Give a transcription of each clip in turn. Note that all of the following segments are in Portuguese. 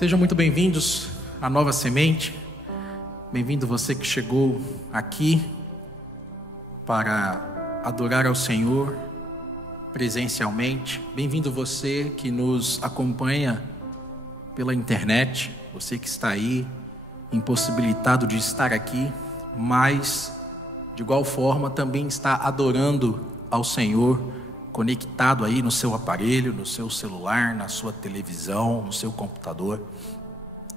Sejam muito bem-vindos à Nova Semente. Bem-vindo você que chegou aqui para adorar ao Senhor presencialmente. Bem-vindo você que nos acompanha pela internet, você que está aí impossibilitado de estar aqui, mas de igual forma também está adorando ao Senhor, conectado aí no seu aparelho, no seu celular, na sua televisão, no seu computador.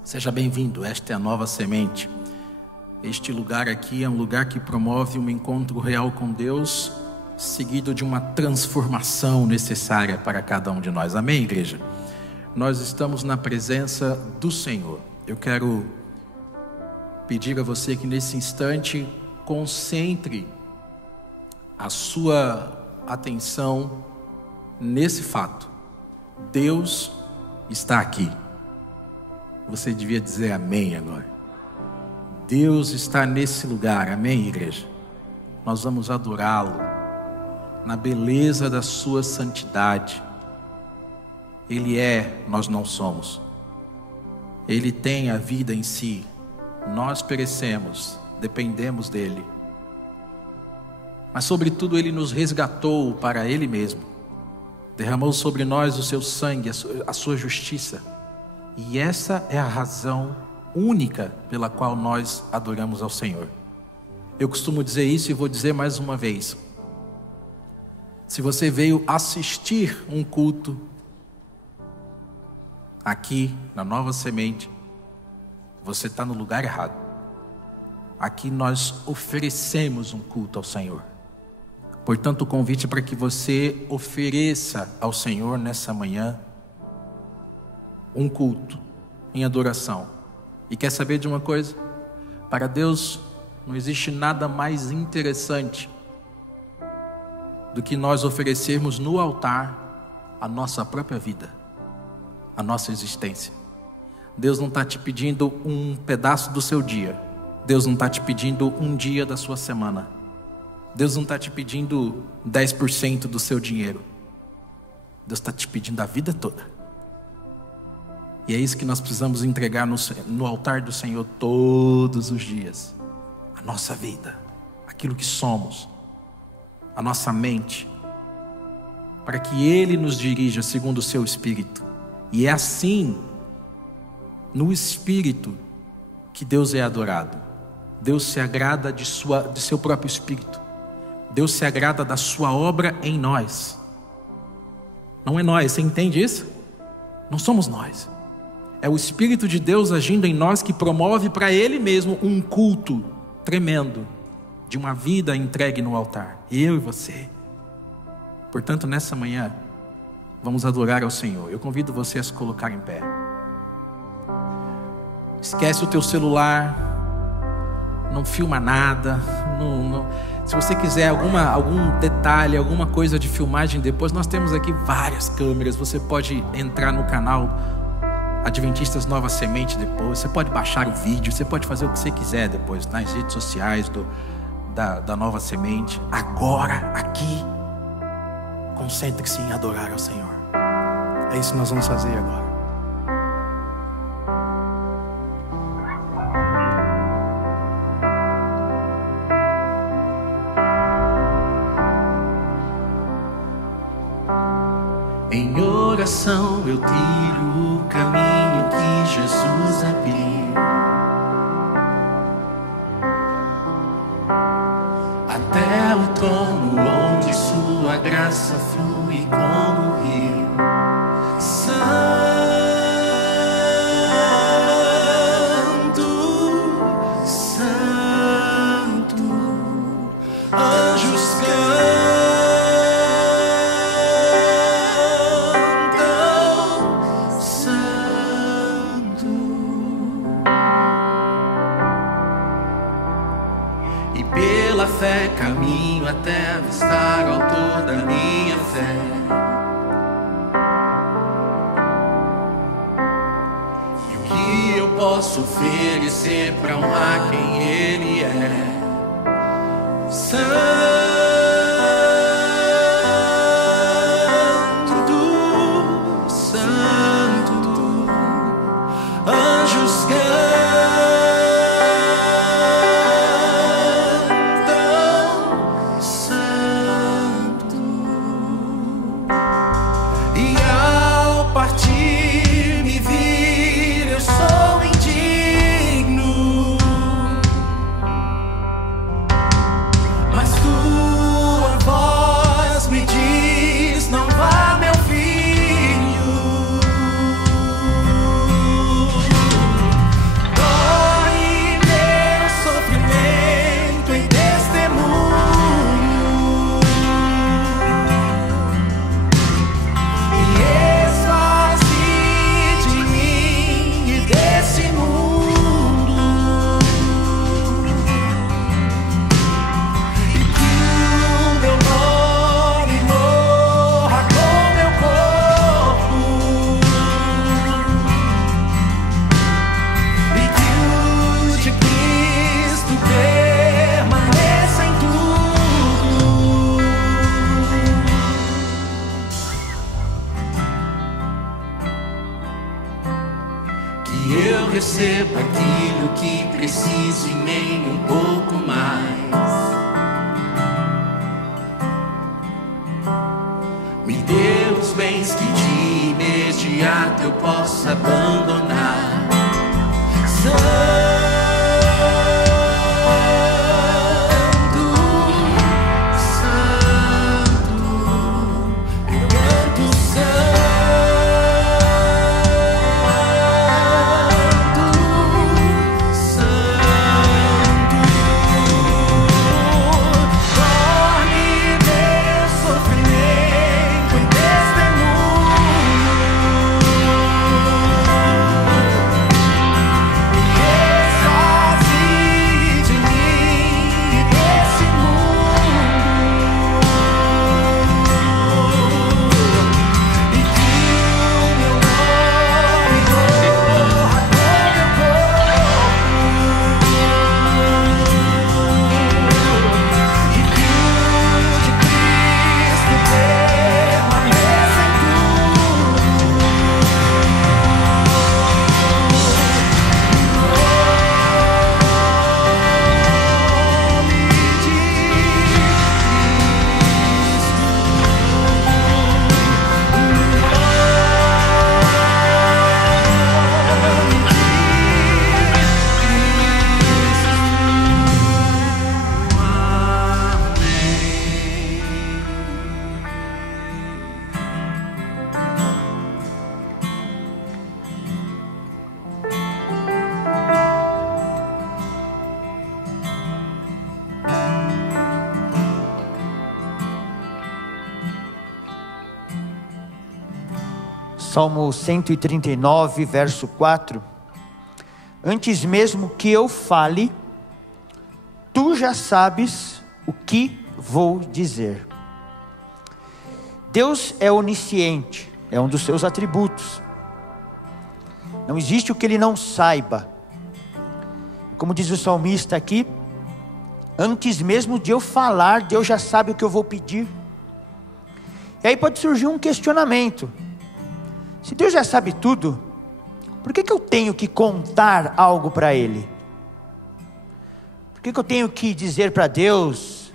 Seja bem-vindo, esta é a Nova Semente. Este lugar aqui é um lugar que promove um encontro real com Deus, seguido de uma transformação necessária para cada um de nós. Amém, igreja? Nós estamos na presença do Senhor. Eu quero pedir a você que nesse instante concentre a sua atenção nesse fato. Deus está aqui. Você devia dizer amém agora. Deus está nesse lugar, amém, igreja? Nós vamos adorá-lo na beleza da sua santidade. Ele é, nós não somos. Ele tem a vida em si. Nós perecemos, dependemos dele. Mas sobretudo ele nos resgatou para ele mesmo. Derramou sobre nós o seu sangue, a sua justiça. E essa é a razão única pela qual nós adoramos ao Senhor. Eu costumo dizer isso e vou dizer mais uma vez. Se você veio assistir um culto aqui na Nova Semente, você está no lugar errado. Aqui nós oferecemos um culto ao Senhor. Portanto, o convite é para que você ofereça ao Senhor nessa manhã um culto em adoração. E quer saber de uma coisa? Para Deus não existe nada mais interessante do que nós oferecermos no altar a nossa própria vida, a nossa existência. Deus não está te pedindo um pedaço do seu dia. Deus não está te pedindo um dia da sua semana. Deus não está te pedindo 10% do seu dinheiro. Deus está te pedindo a vida toda. E é isso que nós precisamos entregar no altar do Senhor todos os dias. A nossa vida, aquilo que somos, a nossa mente, para que Ele nos dirija segundo o seu Espírito. E é assim, no Espírito, que Deus é adorado. Deus se agrada de seu próprio Espírito. Deus se agrada da sua obra em nós. Não é nós, você entende isso? Não somos nós. É o Espírito de Deus agindo em nós que promove para Ele mesmo um culto tremendo de uma vida entregue no altar. Eu e você. Portanto, nessa manhã, vamos adorar ao Senhor. Eu convido você a se colocar em pé. Esquece o teu celular. Não filma nada. Se você quiser algum detalhe, alguma coisa de filmagem depois, nós temos aqui várias câmeras. Você pode entrar no canal Adventistas Nova Semente depois. Você pode baixar o vídeo. Você pode fazer o que você quiser depois nas redes sociais da Nova Semente. Agora, aqui, concentre-se em adorar ao Senhor. É isso que nós vamos fazer agora. Em oração eu trilho o caminho que Jesus abriu, até o trono onde sua graça flui como rio. Santo, Santo, anjos fé, caminho até avistar o autor da minha fé. E o que eu posso oferecer para honrar quem Ele é? Santo, Santo, e nem um pouco mais. Me dê os bens que de imediato eu possa abandonar. Salmo 139, verso 4. Antes mesmo que eu fale, tu já sabes o que vou dizer. Deus é onisciente, é um dos seus atributos. Não existe o que ele não saiba. Como diz o salmista aqui, antes mesmo de eu falar, Deus já sabe o que eu vou pedir. E aí pode surgir um questionamento. Se Deus já sabe tudo, por que eu tenho que contar algo para Ele? Por que eu tenho que dizer para Deus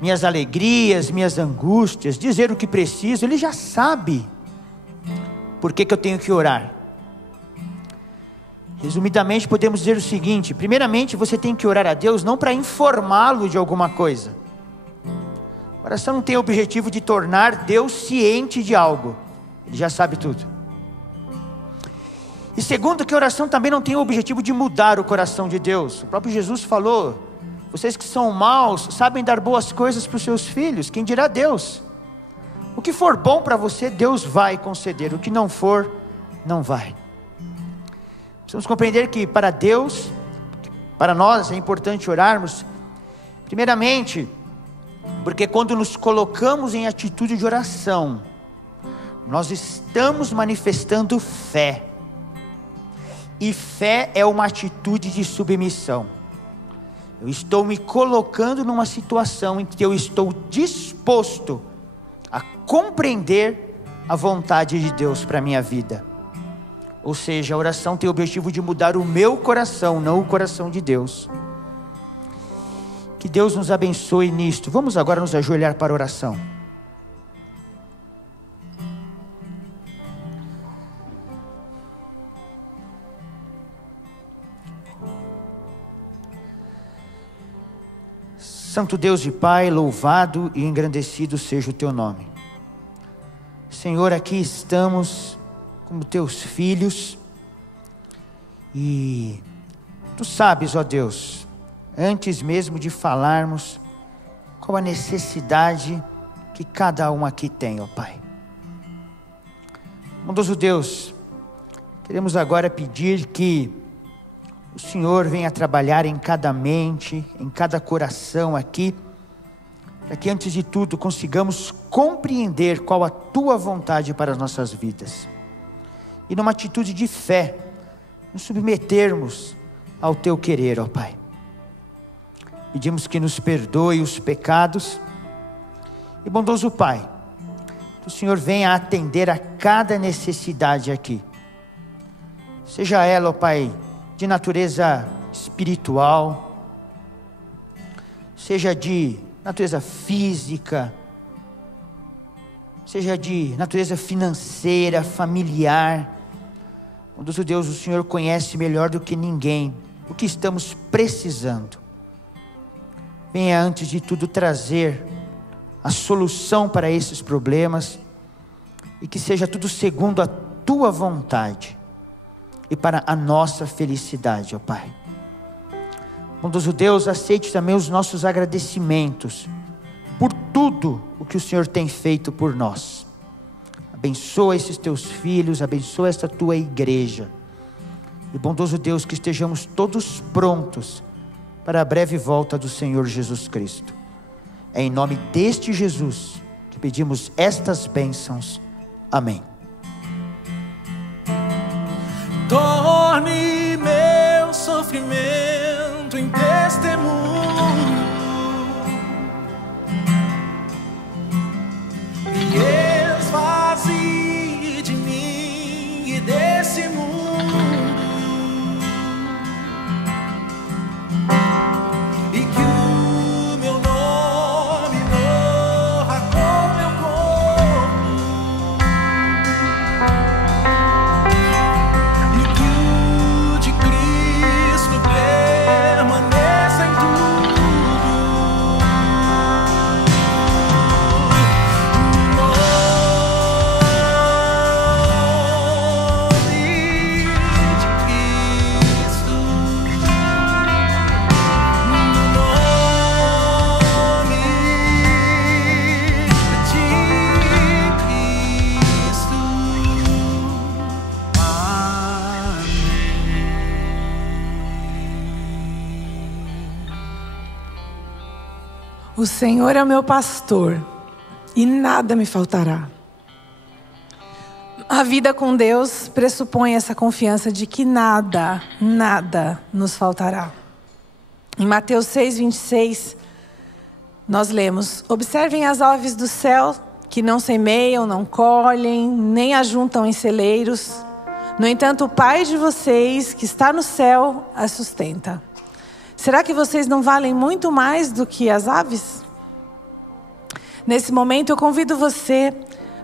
minhas alegrias, minhas angústias, dizer o que preciso? Ele já sabe. Por que eu tenho que orar? Resumidamente podemos dizer o seguinte: primeiramente você tem que orar a Deus não para informá-lo de alguma coisa. A oração não tem o objetivo de tornar Deus ciente de algo. Ele já sabe tudo. E segundo, que a oração também não tem o objetivo de mudar o coração de Deus. O próprio Jesus falou: vocês que são maus, sabem dar boas coisas para os seus filhos, quem dirá Deus? O que for bom para você, Deus vai conceder. O que não for, não vai. Precisamos compreender que para Deus, para nós é importante orarmos, primeiramente, porque quando nos colocamos em atitude de oração, nós estamos manifestando fé. E fé é uma atitude de submissão. Eu estou me colocando numa situação em que eu estou disposto a compreender a vontade de Deus para a minha vida. Ou seja, a oração tem o objetivo de mudar o meu coração, não o coração de Deus. Que Deus nos abençoe nisto. Vamos agora nos ajoelhar para a oração. Santo Deus e Pai, louvado e engrandecido seja o Teu nome. Senhor, aqui estamos como Teus filhos, e Tu sabes, ó Deus, antes mesmo de falarmos, qual a necessidade que cada um aqui tem, ó Pai. Bondoso Deus, queremos agora pedir que o Senhor venha trabalhar em cada mente, em cada coração aqui, para que antes de tudo consigamos compreender qual a Tua vontade para as nossas vidas. E numa atitude de fé, nos submetermos ao Teu querer, ó Pai. Pedimos que nos perdoe os pecados. E bondoso Pai, que o Senhor venha atender a cada necessidade aqui. Seja ela, ó Pai, de natureza espiritual, seja de natureza física, seja de natureza financeira, familiar. Bondoso Deus, o Senhor conhece melhor do que ninguém o que estamos precisando. Venha antes de tudo trazer a solução para esses problemas, e que seja tudo segundo a Tua vontade e para a nossa felicidade, ó Pai. Bondoso Deus, aceite também os nossos agradecimentos por tudo o que o Senhor tem feito por nós. Abençoa esses Teus filhos, abençoa esta Tua igreja. E bondoso Deus, que estejamos todos prontos para a breve volta do Senhor Jesus Cristo. É em nome deste Jesus que pedimos estas bênçãos. Amém. Torne meu sofrimento em testemunho, me esvazie de mim e desse mundo, e que o meu nome morra com meu corpo, e que o de Cristo permaneça em tudo. No nome de Cristo, no nome de Cristo. O Senhor é o meu pastor e nada me faltará. A vida com Deus pressupõe essa confiança de que nada nos faltará. Em Mateus 6:26, nós lemos: observem as aves do céu, que não semeiam, não colhem, nem ajuntam em celeiros. No entanto, o Pai de vocês, que está no céu, as sustenta. Será que vocês não valem muito mais do que as aves? Nesse momento eu convido você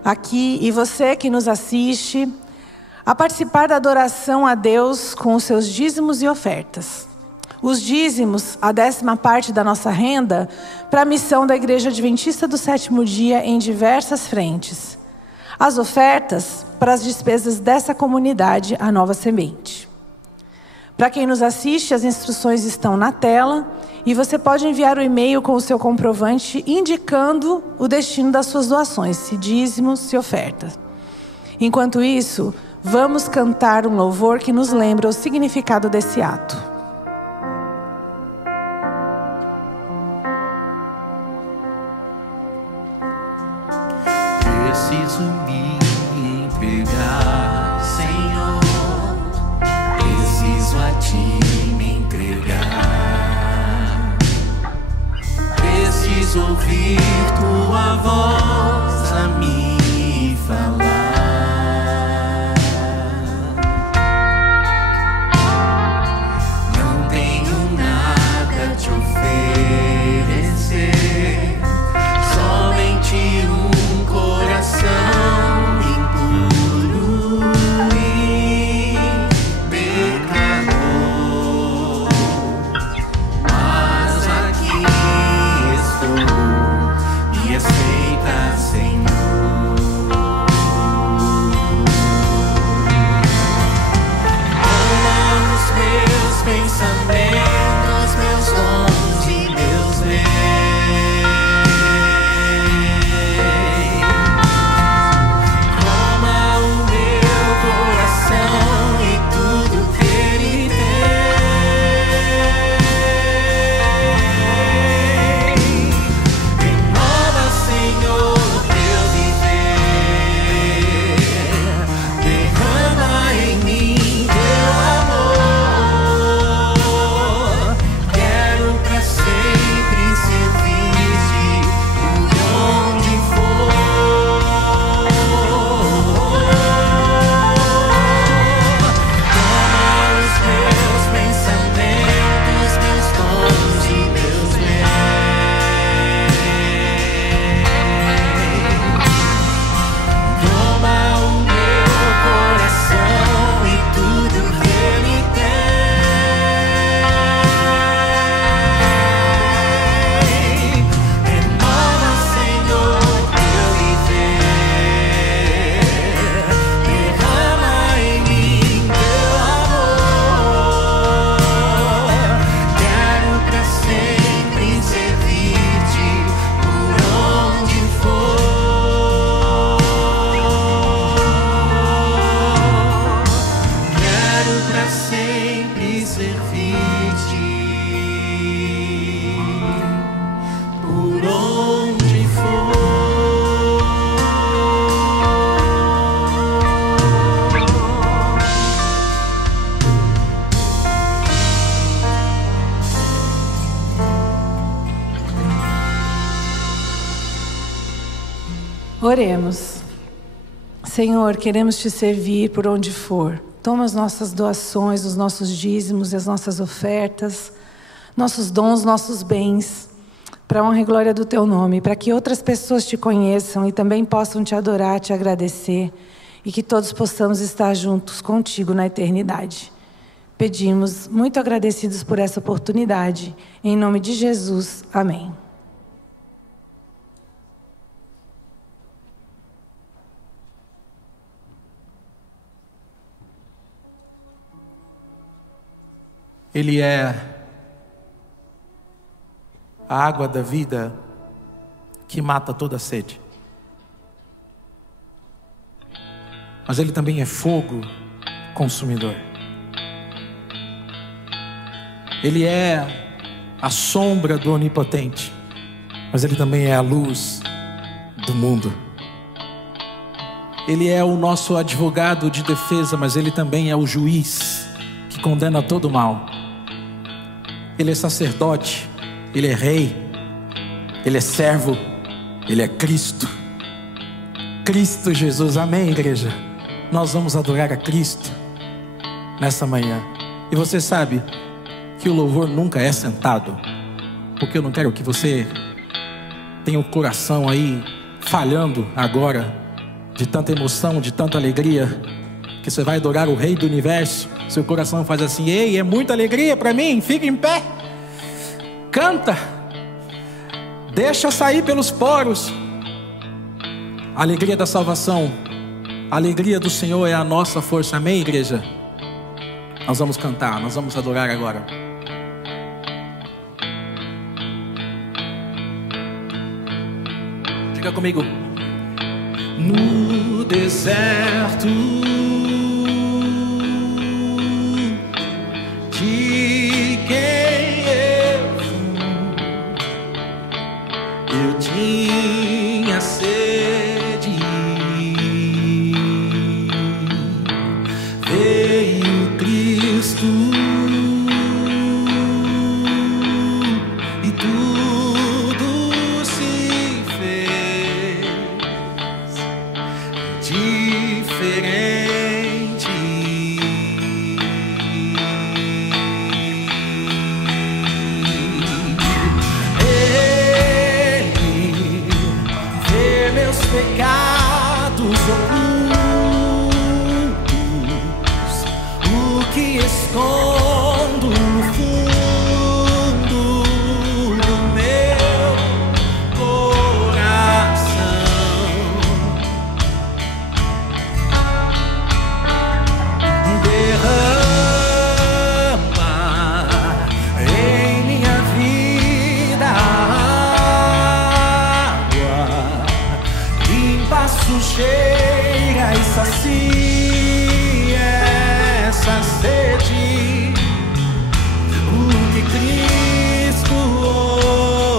aqui e você que nos assiste a participar da adoração a Deus com os seus dízimos e ofertas. Os dízimos, a 10ª parte da nossa renda, para a missão da Igreja Adventista do Sétimo Dia em diversas frentes. As ofertas para as despesas dessa comunidade, a Nova Semente. Para quem nos assiste, as instruções estão na tela e você pode enviar o e-mail com o seu comprovante indicando o destino das suas doações, se dízimos, se ofertas. Enquanto isso, vamos cantar um louvor que nos lembra o significado desse ato. Preciso me entregar, Senhor. Preciso a Ti me entregar. Preciso ouvir Tua voz a me falar. Não tenho nada a Te oferecer, somente um coração impuro e pecador. Mas aqui estou, me aceita Oremos. Senhor, queremos te servir por onde for. Toma as nossas doações, os nossos dízimos e as nossas ofertas, nossos dons, nossos bens, para a honra e glória do teu nome, para que outras pessoas te conheçam e também possam te adorar, te agradecer, e que todos possamos estar juntos contigo na eternidade. Pedimos, muito agradecidos por essa oportunidade, em nome de Jesus, amém. Ele é a água da vida que mata toda a sede. Mas Ele também é fogo consumidor. Ele é a sombra do Onipotente, mas Ele também é a luz do mundo. Ele é o nosso advogado de defesa, mas Ele também é o juiz que condena todo o mal. Ele é sacerdote, Ele é rei, Ele é servo, Ele é Cristo. Cristo Jesus, amém, igreja? Nós vamos adorar a Cristo nessa manhã. E você sabe que o louvor nunca é sentado, porque eu não quero que você tenha o coração aí falhando agora, de tanta emoção, de tanta alegria, que você vai adorar o Rei do Universo. Seu coração faz assim: ei, é muita alegria para mim, fica em pé, canta, deixa sair pelos poros. A alegria da salvação, a alegria do Senhor é a nossa força, amém, igreja? Nós vamos cantar, nós vamos adorar agora. Diga comigo. No deserto de quem eu tinha sede, veio Cristo e tudo se fez diferente. Pecados ocultos, o que escondo no fundo do meu coração, derrama em minha vida sujeira e sacia essa sede, o que Cristo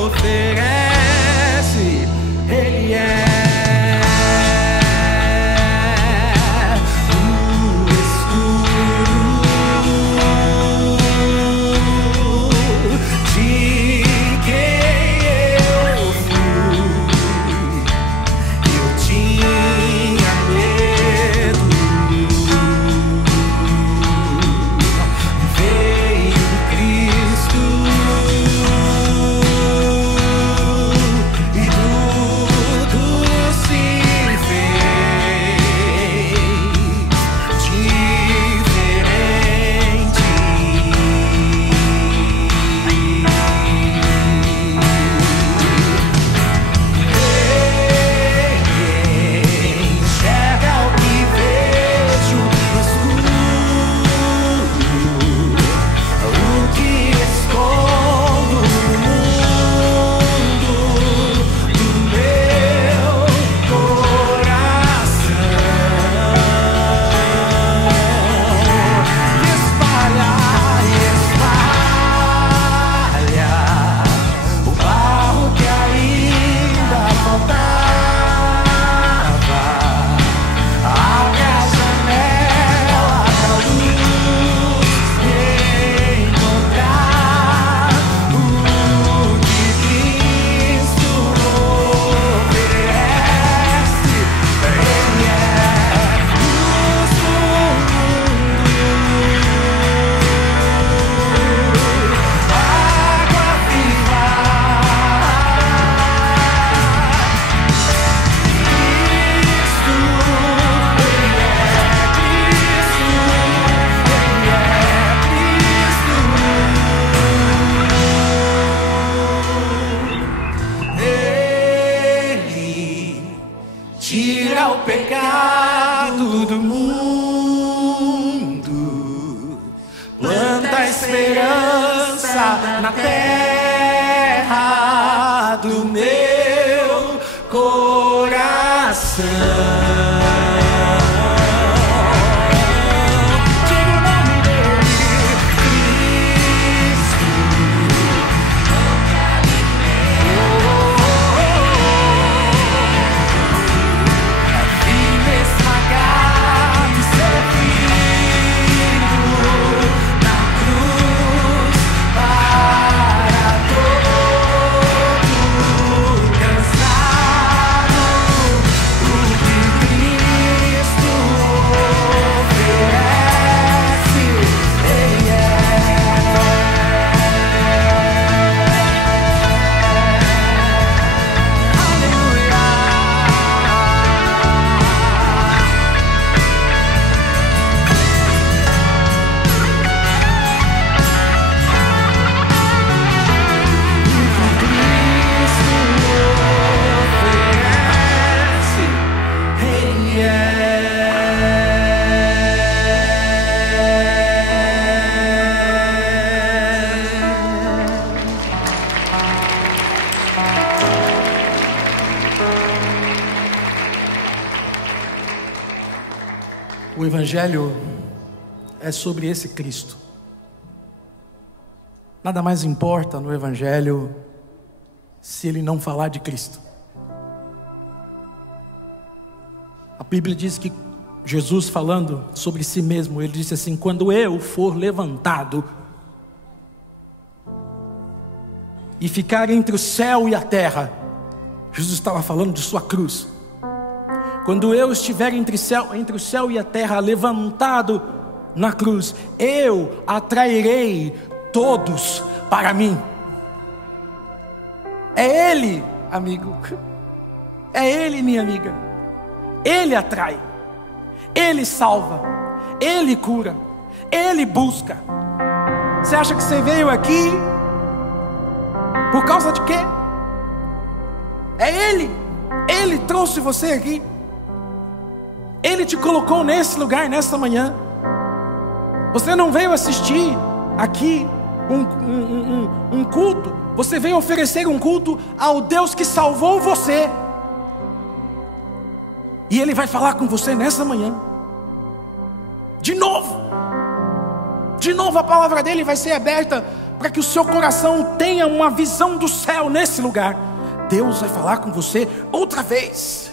oferece, Ele é o escuro de quem eu fui. Eu tinha medo Diga o nome dele, Cristo. Esmagado, servido na cruz para todo cansado, o que Cristo oferece, Ele é. O Evangelho é sobre esse Cristo. Nada mais importa no Evangelho se ele não falar de Cristo. A Bíblia diz que Jesus, falando sobre si mesmo, ele disse assim: quando eu for levantado e ficar entre o céu e a terra. Jesus estava falando de sua cruz. Quando eu estiver entre o céu e a terra, levantado na cruz, eu atrairei todos para mim. É Ele, amigo. É Ele, minha amiga. Ele atrai. Ele salva. Ele cura. Ele busca. Você acha que você veio aqui por causa de quê? É Ele. Ele trouxe você aqui. Ele te colocou nesse lugar, nessa manhã. Você não veio assistir aqui um culto. Você veio oferecer um culto ao Deus que salvou você. E Ele vai falar com você nessa manhã. De novo. De novo a palavra dele vai ser aberta para que o seu coração tenha uma visão do céu nesse lugar. Deus vai falar com você outra vez.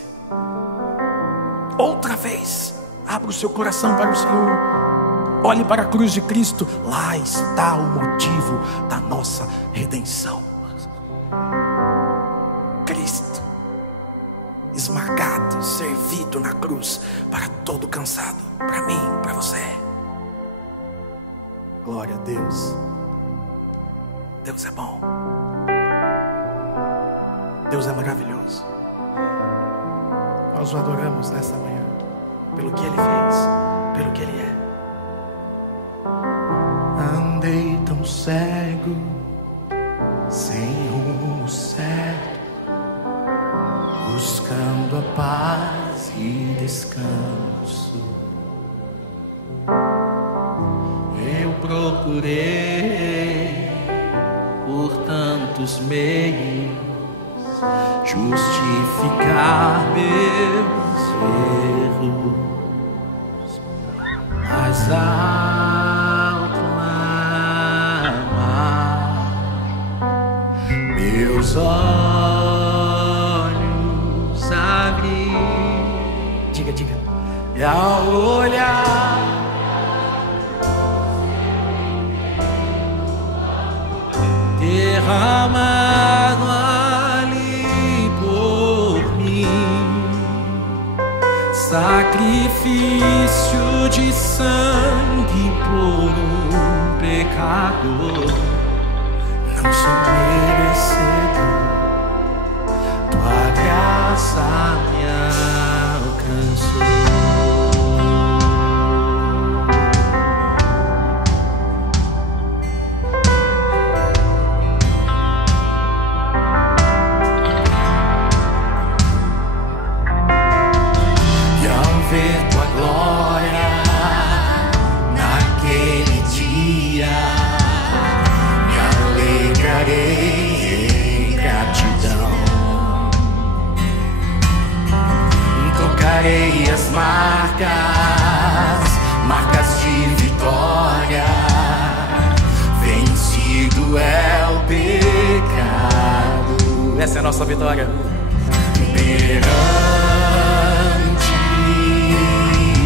Outra vez. Abra o seu coração para o Senhor. Olhe para a cruz de Cristo. Lá está o motivo da nossa redenção. Cristo esmagado, servido na cruz para todo cansado, para mim, para você. Glória a Deus. Deus é bom. Deus é maravilhoso. Nós o adoramos nessa manhã pelo que Ele fez, pelo que Ele é. Andei tão cego, sem rumo certo, buscando a paz e descanso. Eu procurei por tantos meios justificar meus erros, mas ao clamar, meus olhos abri. Diga, diga. E ao olhar, derramado ali por mim, sacrifício de sangue por um pecador. Não sou merecedor, tua graça me alcançou. marcas de vitória. Vencido é o pecado. Essa é a nossa vitória. Perante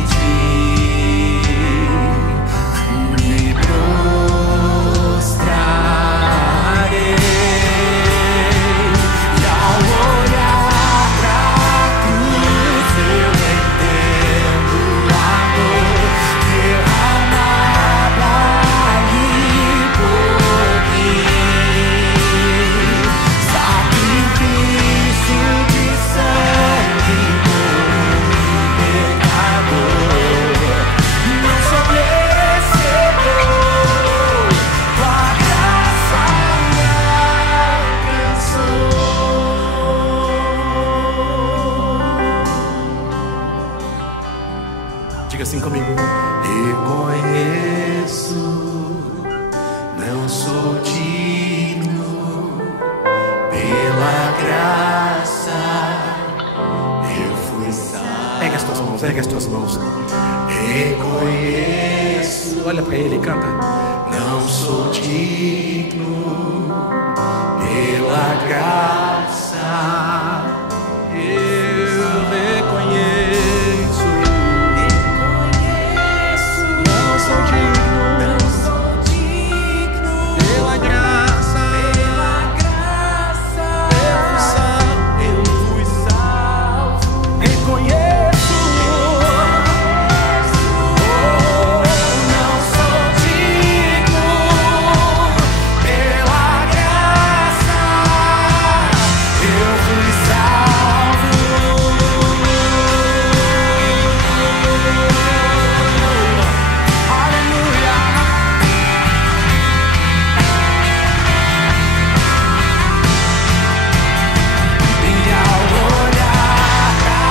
ti me prostrarei, e ao olhar pra cruz eu entendo o amor derramado ali por mim. Sacrifício de sangue por pecador. Não sou merecedor, tua graça me alcançou. Diga assim comigo. Reconheço, não sou digno, pela graça eu fui salvo. Pega as tuas mãos, ergue as tuas mãos. Reconheço, olha pra ele e canta. Não sou digno, pela graça eu reconheço. Não sou digno, pela graça eu fui salvo. Reconheço, não sou digno, pela graça eu fui salvo. Aleluia. E ao olhar pra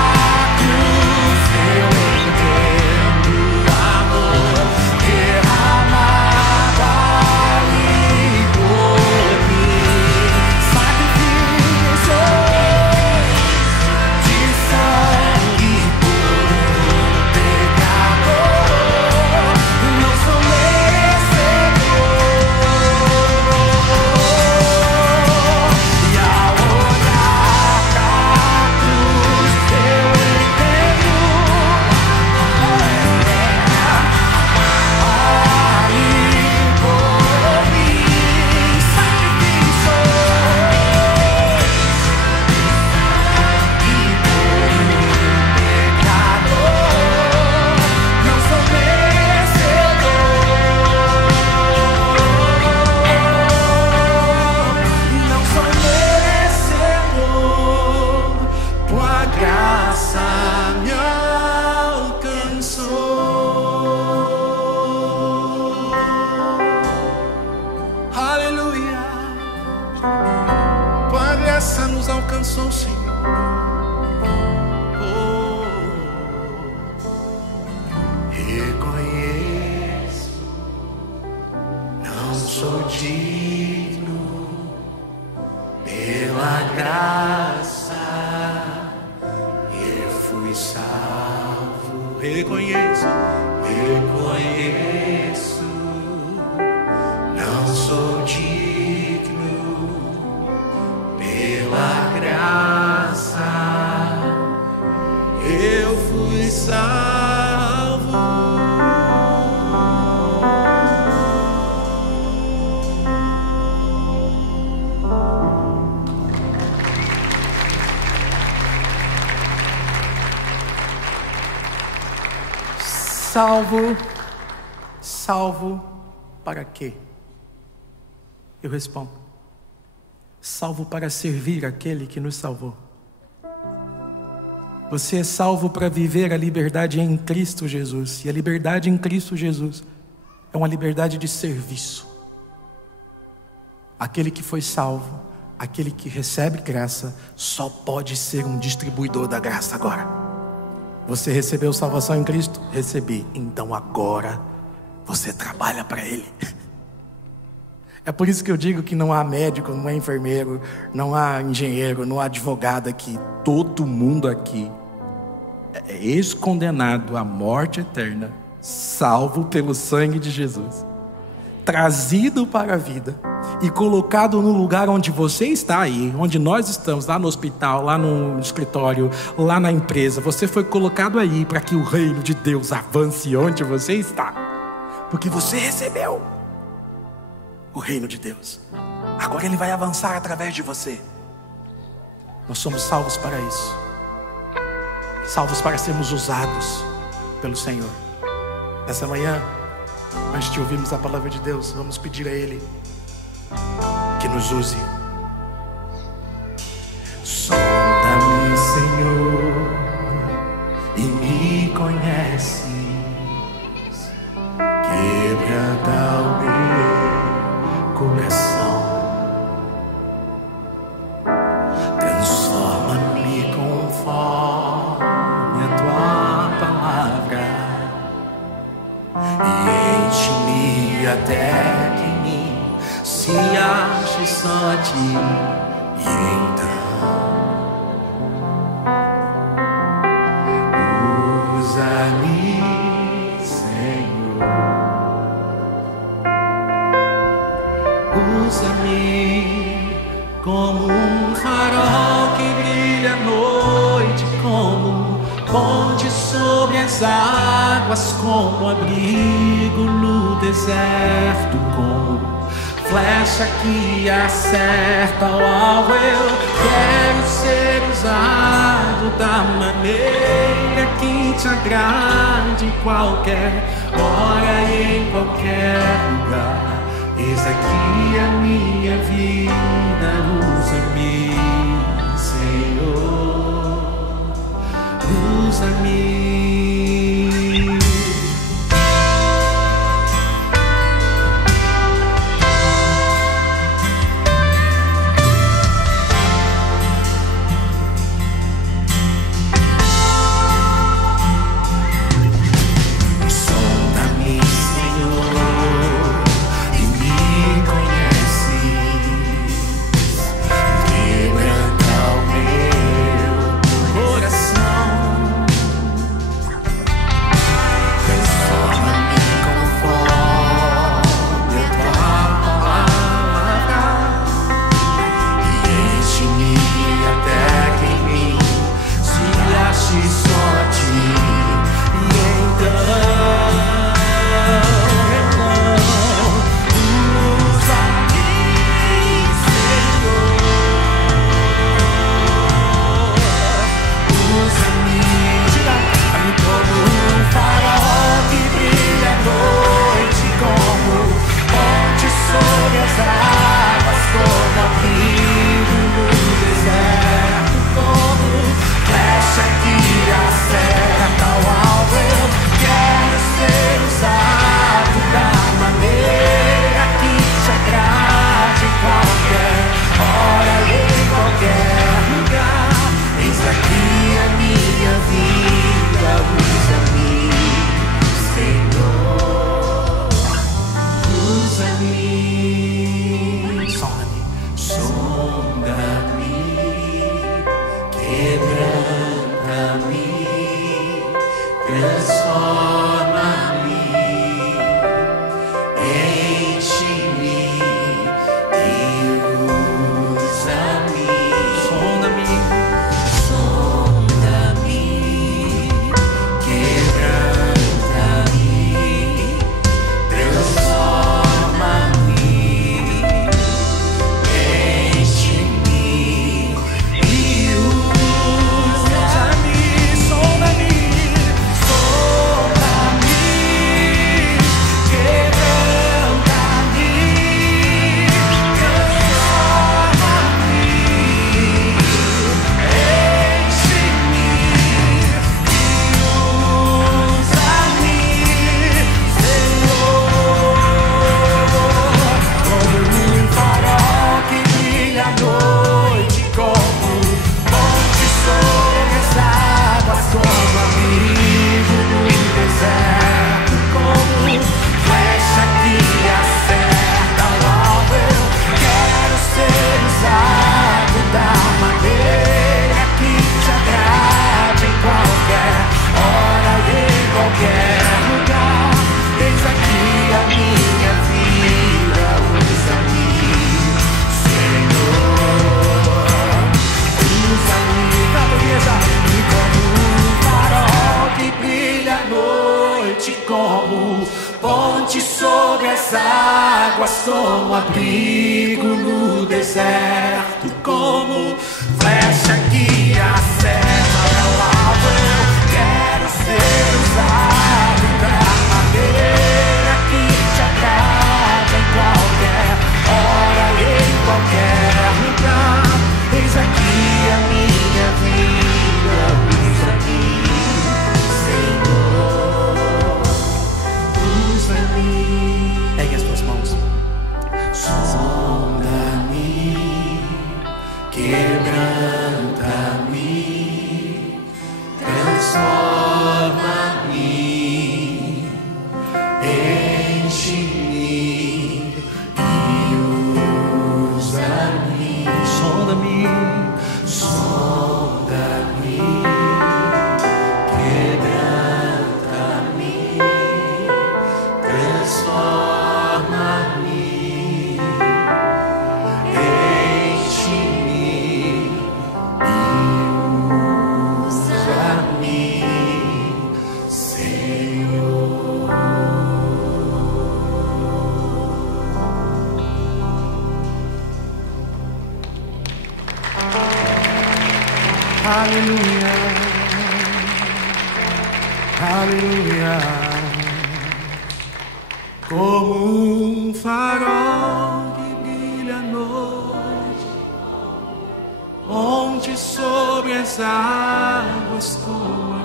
cruz eu entendo o amor derramado ali por mim. Sacrifício de sangue por pecador. Não sou merecedor, e ao olhar pra cruz eu entendo ali por mim. Sacrifício pecador. Não sou merecedor, não sou merecedor, tua graça me alcançou. Aleluia. Tua graça nos alcançou, Senhor. Oh, reconheço, não sou digno, pela graça eu fui salvo. Reconheço, não sou digno, pela graça eu fui salvo. Salvo para quê? Eu respondo: salvo para servir aquele que nos salvou. Você é salvo para viver a liberdade em Cristo Jesus. E a liberdade em Cristo Jesus é uma liberdade de serviço. Aquele que foi salvo, aquele que recebe graça, só pode ser um distribuidor da graça agora. Você recebeu salvação em Cristo? Recebi. Então agora você trabalha para Ele. É por isso que eu digo que não há médico, não há enfermeiro, não há engenheiro, não há advogado aqui. Todo mundo aqui é ex-condenado à morte eterna, salvo pelo sangue de Jesus, trazido para a vida e colocado no lugar onde você está aí, onde nós estamos, lá no hospital, lá no escritório, lá na empresa. Você foi colocado aí para que o reino de Deus avance onde você está, porque você recebeu o reino de Deus. Agora ele vai avançar através de você. Nós somos salvos para isso, salvos para sermos usados pelo Senhor. Nessa manhã, antes de ouvirmos a palavra de Deus, vamos pedir a Ele que nos use. Sonda-me, Senhor, e me conheces. Quebranta o meu coração. Transforma-me conforme a tua palavra e enche-me até que em mim se ache só a ti. E então usa-me, Senhor, usa-me como um farol que brilha à noite, como um ponte sobre as águas, como abrigo no deserto, como flecha que acerta o alvo. Eu quero ser usado da maneira que te agrade, em qualquer hora e em qualquer lugar. Eis aqui a minha vida, usa-me, Senhor, usa-me. as águas como abrigo no deserto, como flecha que acerta o alvo. Eu quero ser usado da maneira que te agrada, em qualquer hora, em qualquer lugar. Eis aqui a minha vida, usa-me, Senhor, usa-me. Pegue as tuas mãos. Sonda-me, quebranta-me, transforma-me, enche-me e usa-me. Sonda-me, sonda-me, quebranta-me, transforma-me, enche-me e usa-me, Senhor. Aleluia, aleluia. Como um farol que brilha à noite, onde sobre as águas como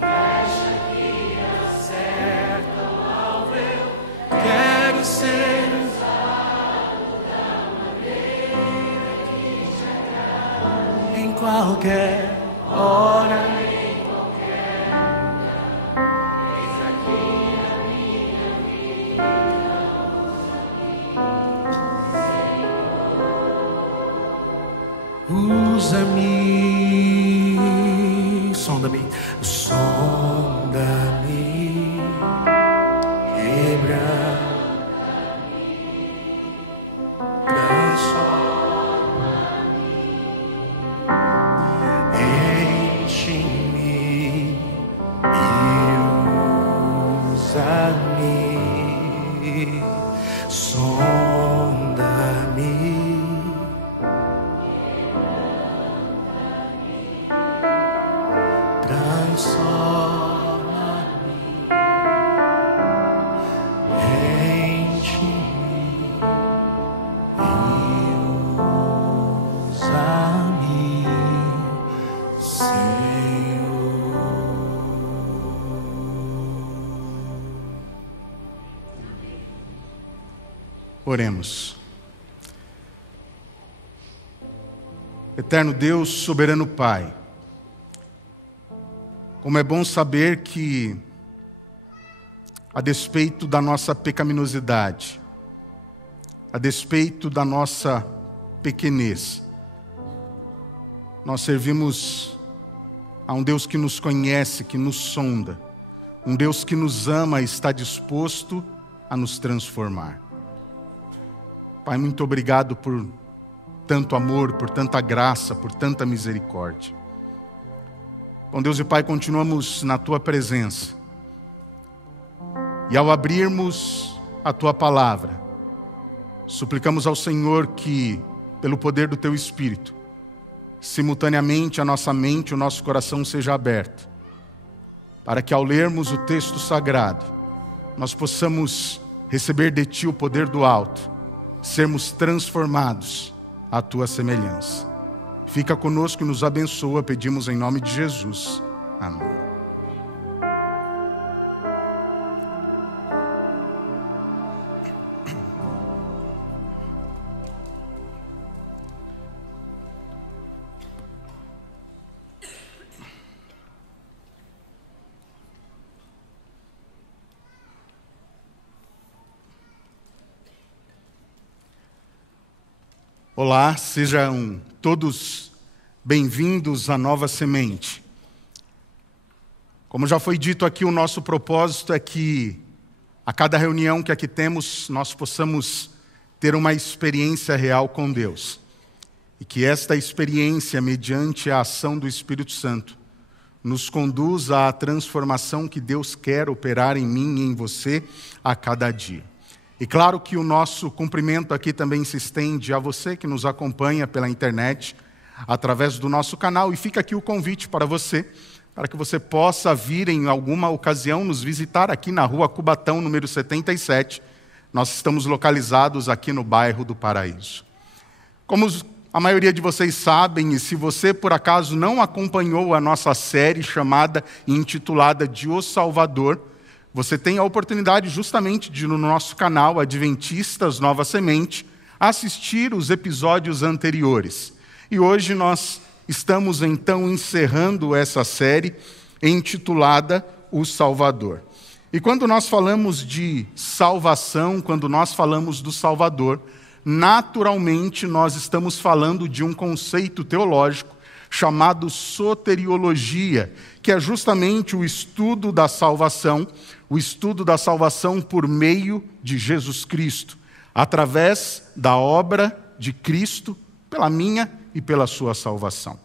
flecha que acerta o alvo. Eu quero ser usado da maneira que te agrada, em qualquer hora. Usa-me, sonda-me, sonda-me, quebra-me, transforma-me, enche-me e usa-me, sonda-me. Transforma-me, enche-me e usa-me, Senhor. Oremos. Eterno Deus, soberano Pai, como é bom saber que, a despeito da nossa pecaminosidade, a despeito da nossa pequenez, nós servimos a um Deus que nos conhece, que nos sonda, um Deus que nos ama e está disposto a nos transformar. Pai, muito obrigado por tanto amor, por tanta graça, por tanta misericórdia. Bom Deus e Pai, continuamos na Tua presença. E ao abrirmos a Tua palavra, suplicamos ao Senhor que, pelo poder do Teu Espírito, simultaneamente a nossa mente e o nosso coração seja aberto, para que ao lermos o texto sagrado, nós possamos receber de Ti o poder do alto, sermos transformados à Tua semelhança. Fica conosco e nos abençoa, pedimos em nome de Jesus. Amém. Olá, sejam todos bem-vindos à Nova Semente. Como já foi dito aqui, o nosso propósito é que a cada reunião que aqui temos, nós possamos ter uma experiência real com Deus. E que esta experiência, mediante a ação do Espírito Santo, nos conduz à transformação que Deus quer operar em mim e em você a cada dia. E claro que o nosso cumprimento aqui também se estende a você que nos acompanha pela internet, através do nosso canal, e fica aqui o convite para que você possa vir em alguma ocasião nos visitar aqui na Rua Cubatão, número 77. Nós estamos localizados aqui no bairro do Paraíso. Como a maioria de vocês sabem, e se você por acaso não acompanhou a nossa série chamada e intitulada de O Salvador, você tem a oportunidade justamente de, no nosso canal Adventistas Nova Semente, assistir os episódios anteriores. E hoje nós estamos então encerrando essa série intitulada O Salvador. E quando nós falamos de salvação, quando nós falamos do Salvador, naturalmente nós estamos falando de um conceito teológico chamado soteriologia, que é justamente o estudo da salvação por meio de Jesus Cristo, através da obra de Cristo, pela minha e pela sua salvação.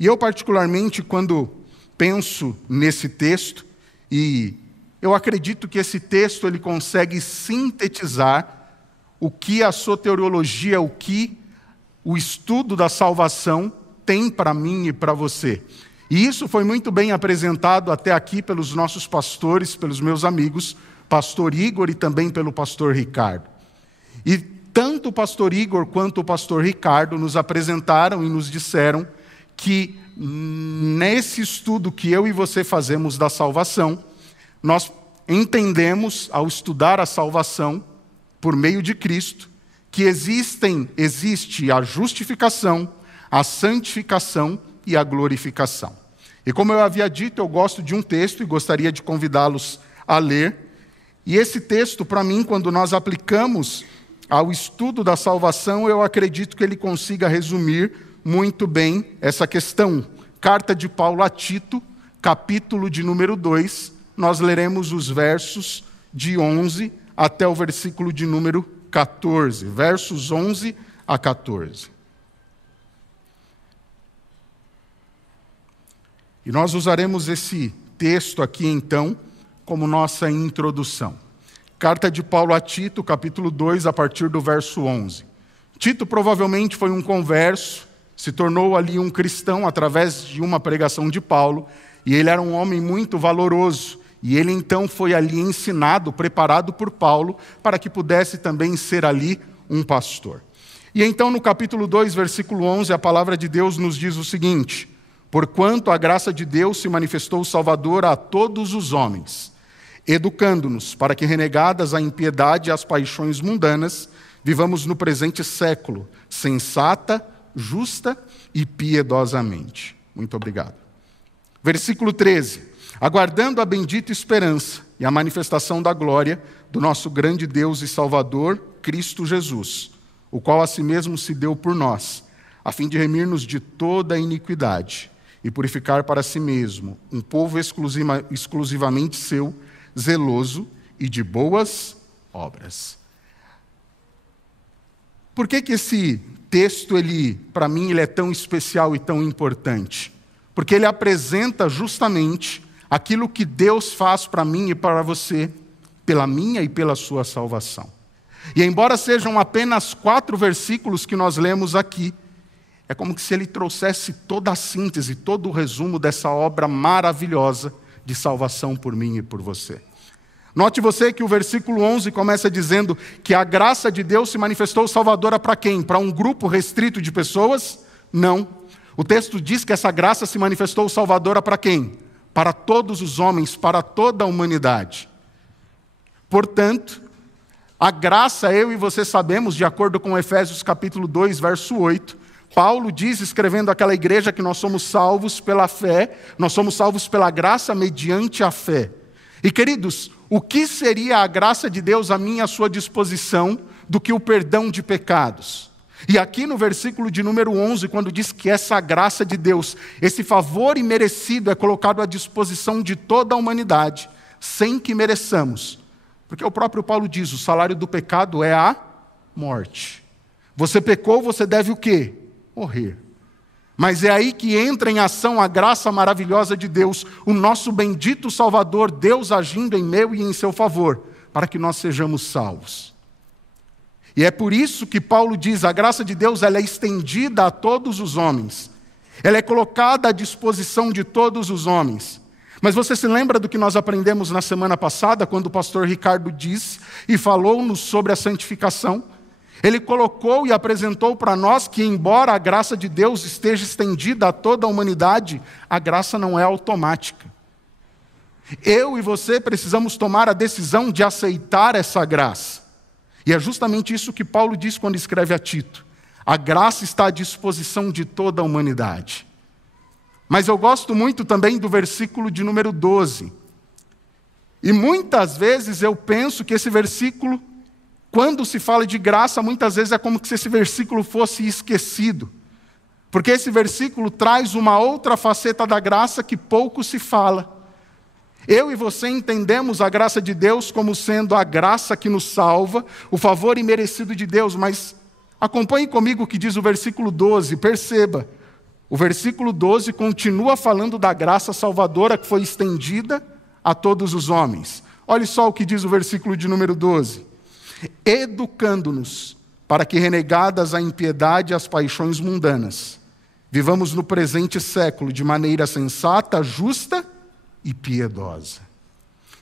E eu particularmente, quando penso nesse texto, e eu acredito que esse texto ele consegue sintetizar o que a soteriologia, o que o estudo da salvação tem para mim e para você. E isso foi muito bem apresentado até aqui pelos nossos pastores, pelos meus amigos, pastor Igor e também pelo pastor Ricardo. E tanto o pastor Igor quanto o pastor Ricardo nos apresentaram e nos disseram que nesse estudo que eu e você fazemos da salvação, nós entendemos, ao estudar a salvação por meio de Cristo, que existe a justificação, a santificação e a glorificação. E como eu havia dito, eu gosto de um texto e gostaria de convidá-los a ler. E esse texto, para mim, quando nós aplicamos ao estudo da salvação, eu acredito que ele consiga resumir muito bem essa questão. Carta de Paulo a Tito, capítulo de número 2, nós leremos os versos de 11 até o versículo de número 14, versos 11 a 14. E nós usaremos esse texto aqui, então, como nossa introdução. Carta de Paulo a Tito, capítulo 2, a partir do verso 11. Tito provavelmente foi um converso, se tornou ali um cristão através de uma pregação de Paulo, e ele era um homem muito valoroso, e ele então foi ali ensinado, preparado por Paulo, para que pudesse também ser ali um pastor. E então no capítulo 2, versículo 11, a palavra de Deus nos diz o seguinte: porquanto a graça de Deus se manifestou salvadora a todos os homens, educando-nos para que, renegadas a impiedade e as paixões mundanas, vivamos no presente século, sensata, justa e piedosamente. Muito obrigado. Versículo 13. Aguardando a bendita esperança e a manifestação da glória do nosso grande Deus e Salvador, Cristo Jesus, o qual a si mesmo se deu por nós, a fim de remir-nos de toda a iniquidade e purificar para si mesmo um povo exclusivamente seu, zeloso e de boas obras. Por que esse texto, para mim, ele é tão especial e tão importante? Porque ele apresenta justamente aquilo que Deus faz para mim e para você, pela minha e pela sua salvação. E embora sejam apenas 4 versículos que nós lemos aqui, é como se ele trouxesse toda a síntese, todo o resumo dessa obra maravilhosa de salvação por mim e por você. Note você que o versículo 11 começa dizendo que a graça de Deus se manifestou salvadora para quem? Para um grupo restrito de pessoas? Não. O texto diz que essa graça se manifestou salvadora para quem? Para todos os homens, para toda a humanidade. Portanto, a graça, eu e você sabemos, de acordo com Efésios capítulo 2, verso 8, Paulo diz, escrevendo àquela igreja, que nós somos salvos pela fé, nós somos salvos pela graça mediante a fé. E queridos, o que seria a graça de Deus à minha e à sua disposição do que o perdão de pecados? E aqui no versículo de número 11, quando diz que essa graça de Deus, esse favor imerecido é colocado à disposição de toda a humanidade, sem que mereçamos. Porque o próprio Paulo diz, o salário do pecado é a morte. Você pecou, você deve o quê? Morrer. Mas é aí que entra em ação a graça maravilhosa de Deus, o nosso bendito Salvador, Deus agindo em meu e em seu favor, para que nós sejamos salvos. E é por isso que Paulo diz, a graça de Deus ela é estendida a todos os homens. Ela é colocada à disposição de todos os homens. Mas você se lembra do que nós aprendemos na semana passada, quando o pastor Ricardo disse e falou-nos sobre a santificação? Ele colocou e apresentou para nós que, embora a graça de Deus esteja estendida a toda a humanidade, a graça não é automática. Eu e você precisamos tomar a decisão de aceitar essa graça. E é justamente isso que Paulo diz quando escreve a Tito. A graça está à disposição de toda a humanidade. Mas eu gosto muito também do versículo de número 12. E muitas vezes eu penso que esse versículo, quando se fala de graça, muitas vezes é como se esse versículo fosse esquecido. Porque esse versículo traz uma outra faceta da graça que pouco se fala. Eu e você entendemos a graça de Deus como sendo a graça que nos salva, o favor imerecido de Deus, mas acompanhe comigo o que diz o versículo 12, perceba. O versículo 12 continua falando da graça salvadora que foi estendida a todos os homens. Olhe só o que diz o versículo de número 12. Educando-nos para que, renegadas a impiedade e as paixões mundanas, vivamos no presente século de maneira sensata, justa e piedosa.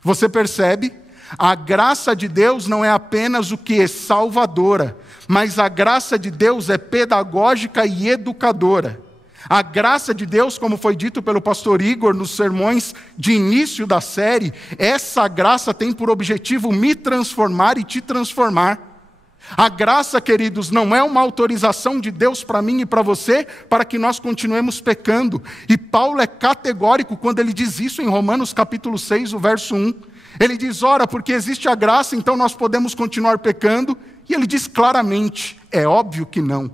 Você percebe? A graça de Deus não é apenas o que é salvadora, mas a graça de Deus é pedagógica e educadora. A graça de Deus, como foi dito pelo pastor Igor nos sermões de início da série, essa graça tem por objetivo me transformar e te transformar. A graça, queridos, não é uma autorização de Deus para mim e para você, para que nós continuemos pecando. E Paulo é categórico quando ele diz isso em Romanos capítulo 6, o verso 1. Ele diz, ora, porque existe a graça, então nós podemos continuar pecando. E ele diz claramente, é óbvio que não.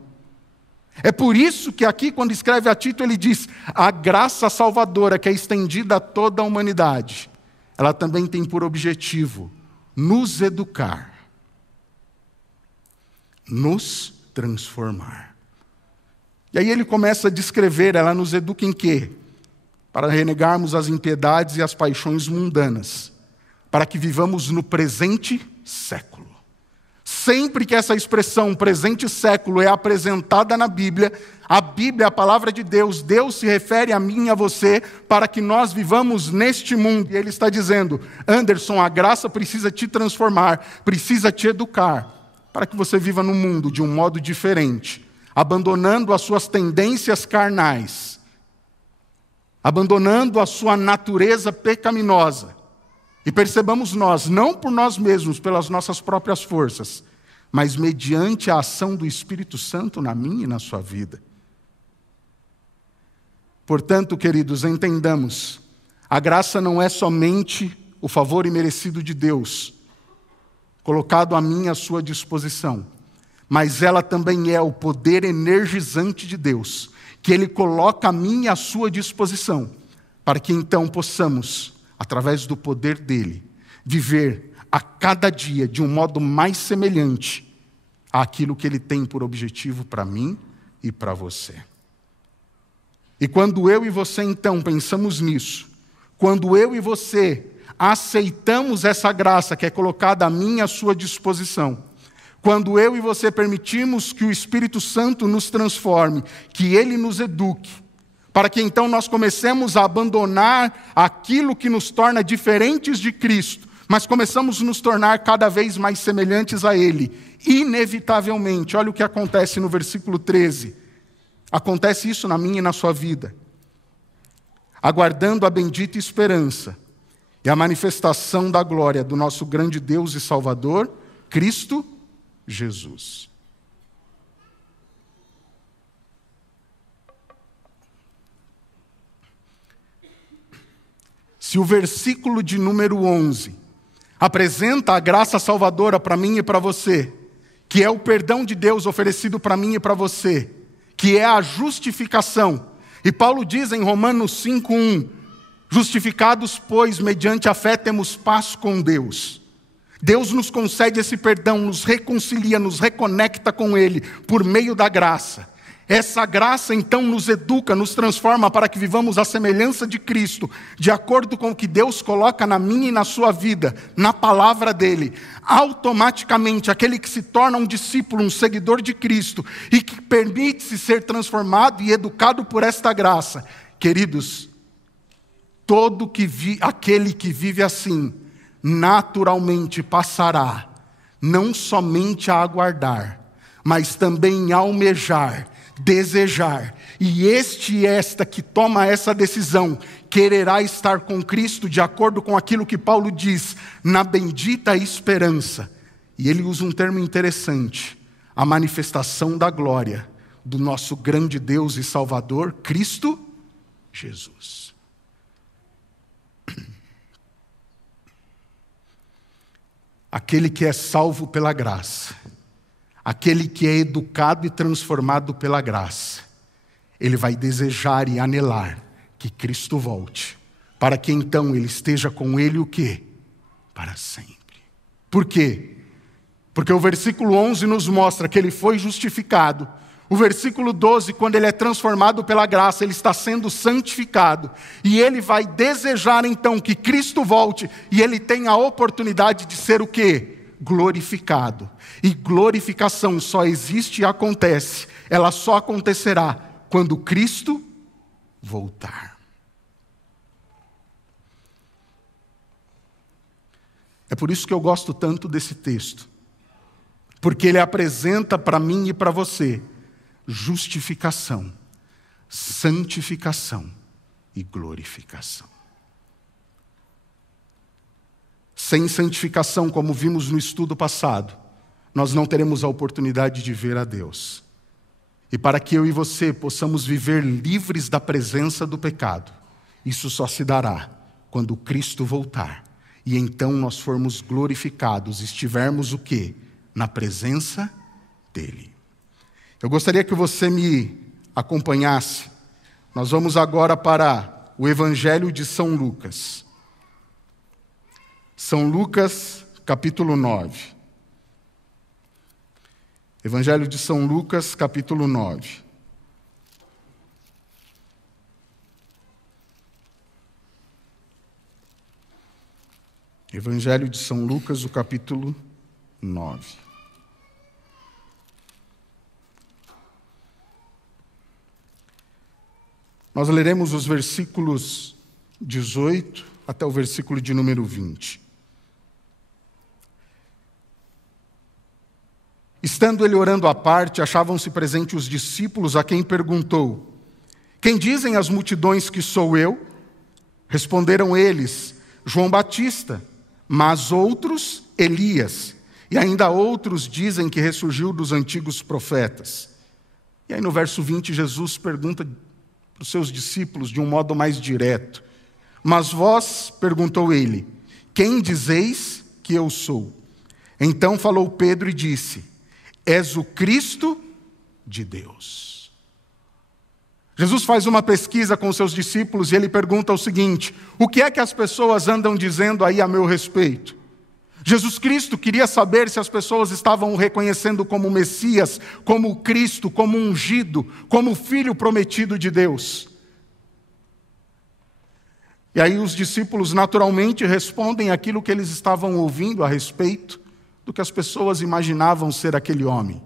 É por isso que aqui, quando escreve a Tito, ele diz, a graça salvadora que é estendida a toda a humanidade, ela também tem por objetivo nos educar, nos transformar. E aí ele começa a descrever, ela nos educa em quê? Para renegarmos as impiedades e as paixões mundanas, para que vivamos no presente século. Sempre que essa expressão presente século é apresentada na Bíblia, a Bíblia, a palavra de Deus, Deus se refere a mim e a você para que nós vivamos neste mundo. E ele está dizendo, Anderson, a graça precisa te transformar, precisa te educar, para que você viva no mundo de um modo diferente, abandonando as suas tendências carnais, abandonando a sua natureza pecaminosa. E percebamos nós, não por nós mesmos, pelas nossas próprias forças, mas mediante a ação do Espírito Santo na minha e na sua vida. Portanto, queridos, entendamos, a graça não é somente o favor imerecido de Deus, colocado a mim à sua disposição, mas ela também é o poder energizante de Deus, que Ele coloca a mim à sua disposição, para que então possamos, através do poder dEle, viver a cada dia de um modo mais semelhante àquilo que Ele tem por objetivo para mim e para você. E quando eu e você então pensamos nisso, quando eu e você aceitamos essa graça que é colocada a mim e à sua disposição, quando eu e você permitimos que o Espírito Santo nos transforme, que Ele nos eduque, para que então nós comecemos a abandonar aquilo que nos torna diferentes de Cristo, mas começamos a nos tornar cada vez mais semelhantes a Ele. Inevitavelmente, olha o que acontece no versículo 13. Acontece isso na minha e na sua vida. Aguardando a bendita esperança e a manifestação da glória do nosso grande Deus e Salvador, Cristo Jesus. Se o versículo de número 11 apresenta a graça salvadora para mim e para você, que é o perdão de Deus oferecido para mim e para você, que é a justificação, e Paulo diz em Romanos 5:1, justificados, pois, mediante a fé temos paz com Deus. Deus nos concede esse perdão, nos reconcilia, nos reconecta com Ele, por meio da graça. Essa graça então nos educa, nos transforma para que vivamos a semelhança de Cristo, de acordo com o que Deus coloca na minha e na sua vida, na palavra dele. Automaticamente, aquele que se torna um discípulo, um seguidor de Cristo, e que permite-se ser transformado e educado por esta graça, queridos, aquele que vive assim, naturalmente passará, não somente a aguardar, mas também a almejar, desejar, e esta que toma essa decisão, quererá estar com Cristo, de acordo com aquilo que Paulo diz, na bendita esperança. E ele usa um termo interessante, a manifestação da glória do nosso grande Deus e Salvador, Cristo Jesus. Aquele que é salvo pela graça, aquele que é educado e transformado pela graça, ele vai desejar e anelar que Cristo volte, para que então ele esteja com ele o quê? Para sempre. Por quê? Porque o versículo 11 nos mostra que ele foi justificado. O versículo 12, quando ele é transformado pela graça, ele está sendo santificado. E ele vai desejar então que Cristo volte e ele tenha a oportunidade de ser o quê? Glorificado. E glorificação só existe e acontece, ela só acontecerá quando Cristo voltar. É por isso que eu gosto tanto desse texto, porque ele apresenta para mim e para você justificação, santificação e glorificação. Sem santificação, como vimos no estudo passado, nós não teremos a oportunidade de ver a Deus. E para que eu e você possamos viver livres da presença do pecado, isso só se dará quando Cristo voltar. E então nós formos glorificados, estivermos o quê? Na presença dEle. Eu gostaria que você me acompanhasse. Nós vamos agora para o Evangelho de São Lucas. São Lucas, capítulo 9. Evangelho de São Lucas, capítulo 9. Evangelho de São Lucas, o capítulo 9. Nós leremos os versículos 18 até o versículo de número 20. Estando ele orando à parte, achavam-se presentes os discípulos, a quem perguntou: quem dizem as multidões que sou eu? Responderam eles: João Batista, mas outros, Elias, e ainda outros dizem que ressurgiu dos antigos profetas. E aí no verso 20, Jesus pergunta para os seus discípulos de um modo mais direto: mas vós, perguntou ele, quem dizeis que eu sou? Então falou Pedro e disse: és o Cristo de Deus. Jesus faz uma pesquisa com os seus discípulos e ele pergunta o seguinte: o que é que as pessoas andam dizendo aí a meu respeito? Jesus Cristo queria saber se as pessoas estavam o reconhecendo como Messias, como Cristo, como ungido, como Filho prometido de Deus. E aí os discípulos naturalmente respondem aquilo que eles estavam ouvindo a respeito do que as pessoas imaginavam ser aquele homem.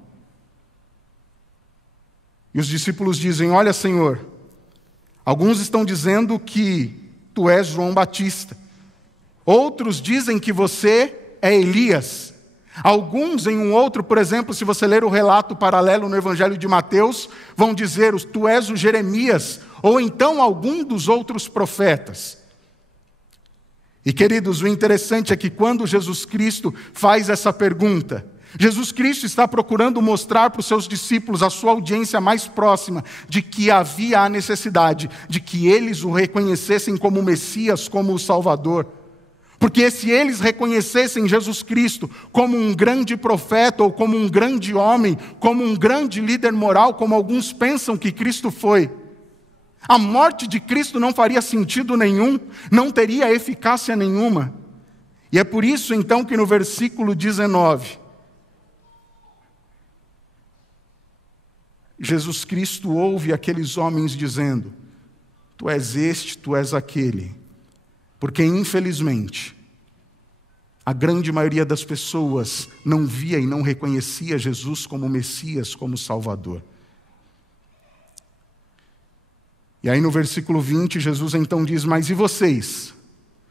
E os discípulos dizem: olha, Senhor, alguns estão dizendo que tu és João Batista. Outros dizem que você é Elias. Alguns em um outro, por exemplo, se você ler o relato paralelo no Evangelho de Mateus, vão dizer: tu és o Jeremias, ou então algum dos outros profetas. E queridos, o interessante é que quando Jesus Cristo faz essa pergunta, Jesus Cristo está procurando mostrar para os seus discípulos, a sua audiência mais próxima, de que havia a necessidade de que eles o reconhecessem como Messias, como o Salvador. Porque se eles reconhecessem Jesus Cristo como um grande profeta, ou como um grande homem, como um grande líder moral, como alguns pensam que Cristo foi, a morte de Cristo não faria sentido nenhum, não teria eficácia nenhuma. E é por isso então que no versículo 19, Jesus Cristo ouve aqueles homens dizendo: tu és este, tu és aquele. Porque, infelizmente, a grande maioria das pessoas não via e não reconhecia Jesus como Messias, como Salvador. E aí no versículo 20, Jesus então diz: mas e vocês?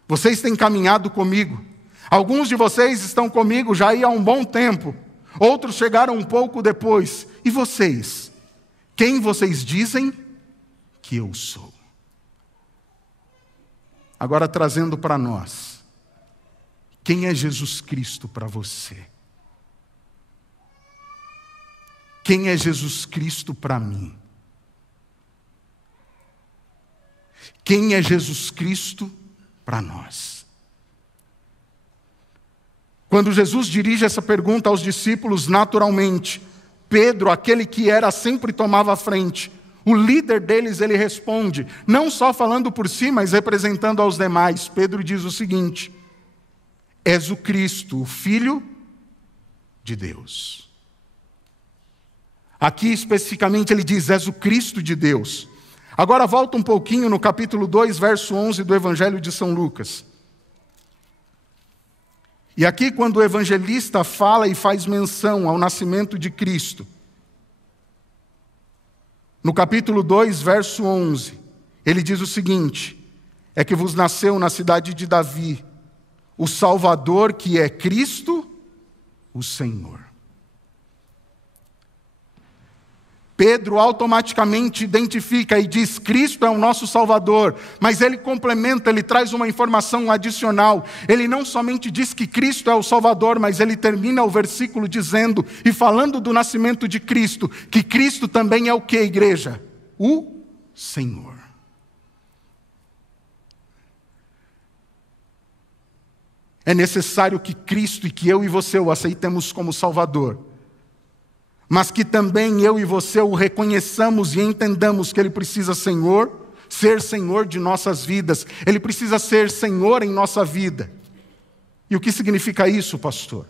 Vocês têm caminhado comigo. Alguns de vocês estão comigo já há um bom tempo. Outros chegaram um pouco depois. E vocês? Quem vocês dizem que eu sou? Agora trazendo para nós, quem é Jesus Cristo para você? Quem é Jesus Cristo para mim? Quem é Jesus Cristo para nós? Quando Jesus dirige essa pergunta aos discípulos, naturalmente, Pedro, aquele que era sempre tomava a frente, o líder deles, ele responde, não só falando por si, mas representando aos demais. Pedro diz o seguinte: és o Cristo, o Filho de Deus. Aqui especificamente ele diz: és o Cristo de Deus. Agora volta um pouquinho no capítulo 2, verso 11 do Evangelho de São Lucas. E aqui quando o evangelista fala e faz menção ao nascimento de Cristo, no capítulo 2, verso 11, ele diz o seguinte: é que vos nasceu na cidade de Davi o Salvador, que é Cristo, o Senhor. Pedro automaticamente identifica e diz: Cristo é o nosso Salvador, mas ele complementa, ele traz uma informação adicional. Ele não somente diz que Cristo é o Salvador, mas ele termina o versículo dizendo, e falando do nascimento de Cristo, que Cristo também é o que, igreja? O Senhor. É necessário que Cristo e que eu e você o aceitemos como Salvador, mas que também eu e você o reconheçamos e entendamos que Ele precisa ser Senhor de nossas vidas. Ele precisa ser Senhor em nossa vida. E o que significa isso, pastor?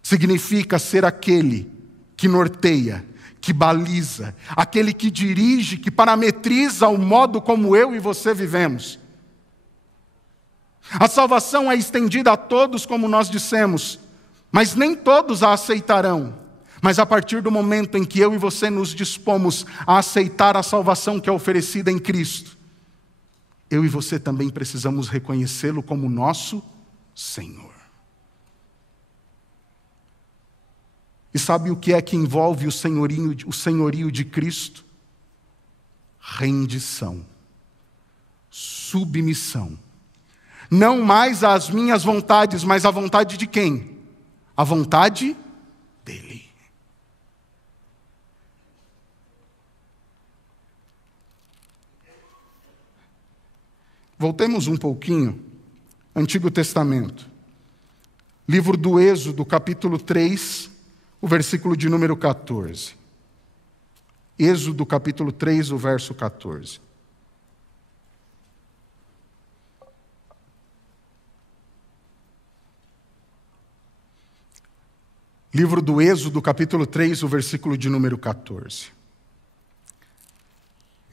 Significa ser aquele que norteia, que baliza, aquele que dirige, que parametriza o modo como eu e você vivemos. A salvação é estendida a todos, como nós dissemos, mas nem todos a aceitarão. Mas a partir do momento em que eu e você nos dispomos a aceitar a salvação que é oferecida em Cristo, eu e você também precisamos reconhecê-lo como nosso Senhor. E sabe o que é que envolve o senhorio de Cristo? Rendição, submissão. Não mais às minhas vontades, mas à vontade de quem? A vontade dele. Voltemos um pouquinho, Antigo Testamento. Livro do Êxodo, capítulo 3, o versículo de número 14. Êxodo, capítulo 3, o verso 14. Livro do Êxodo, capítulo 3, o versículo de número 14.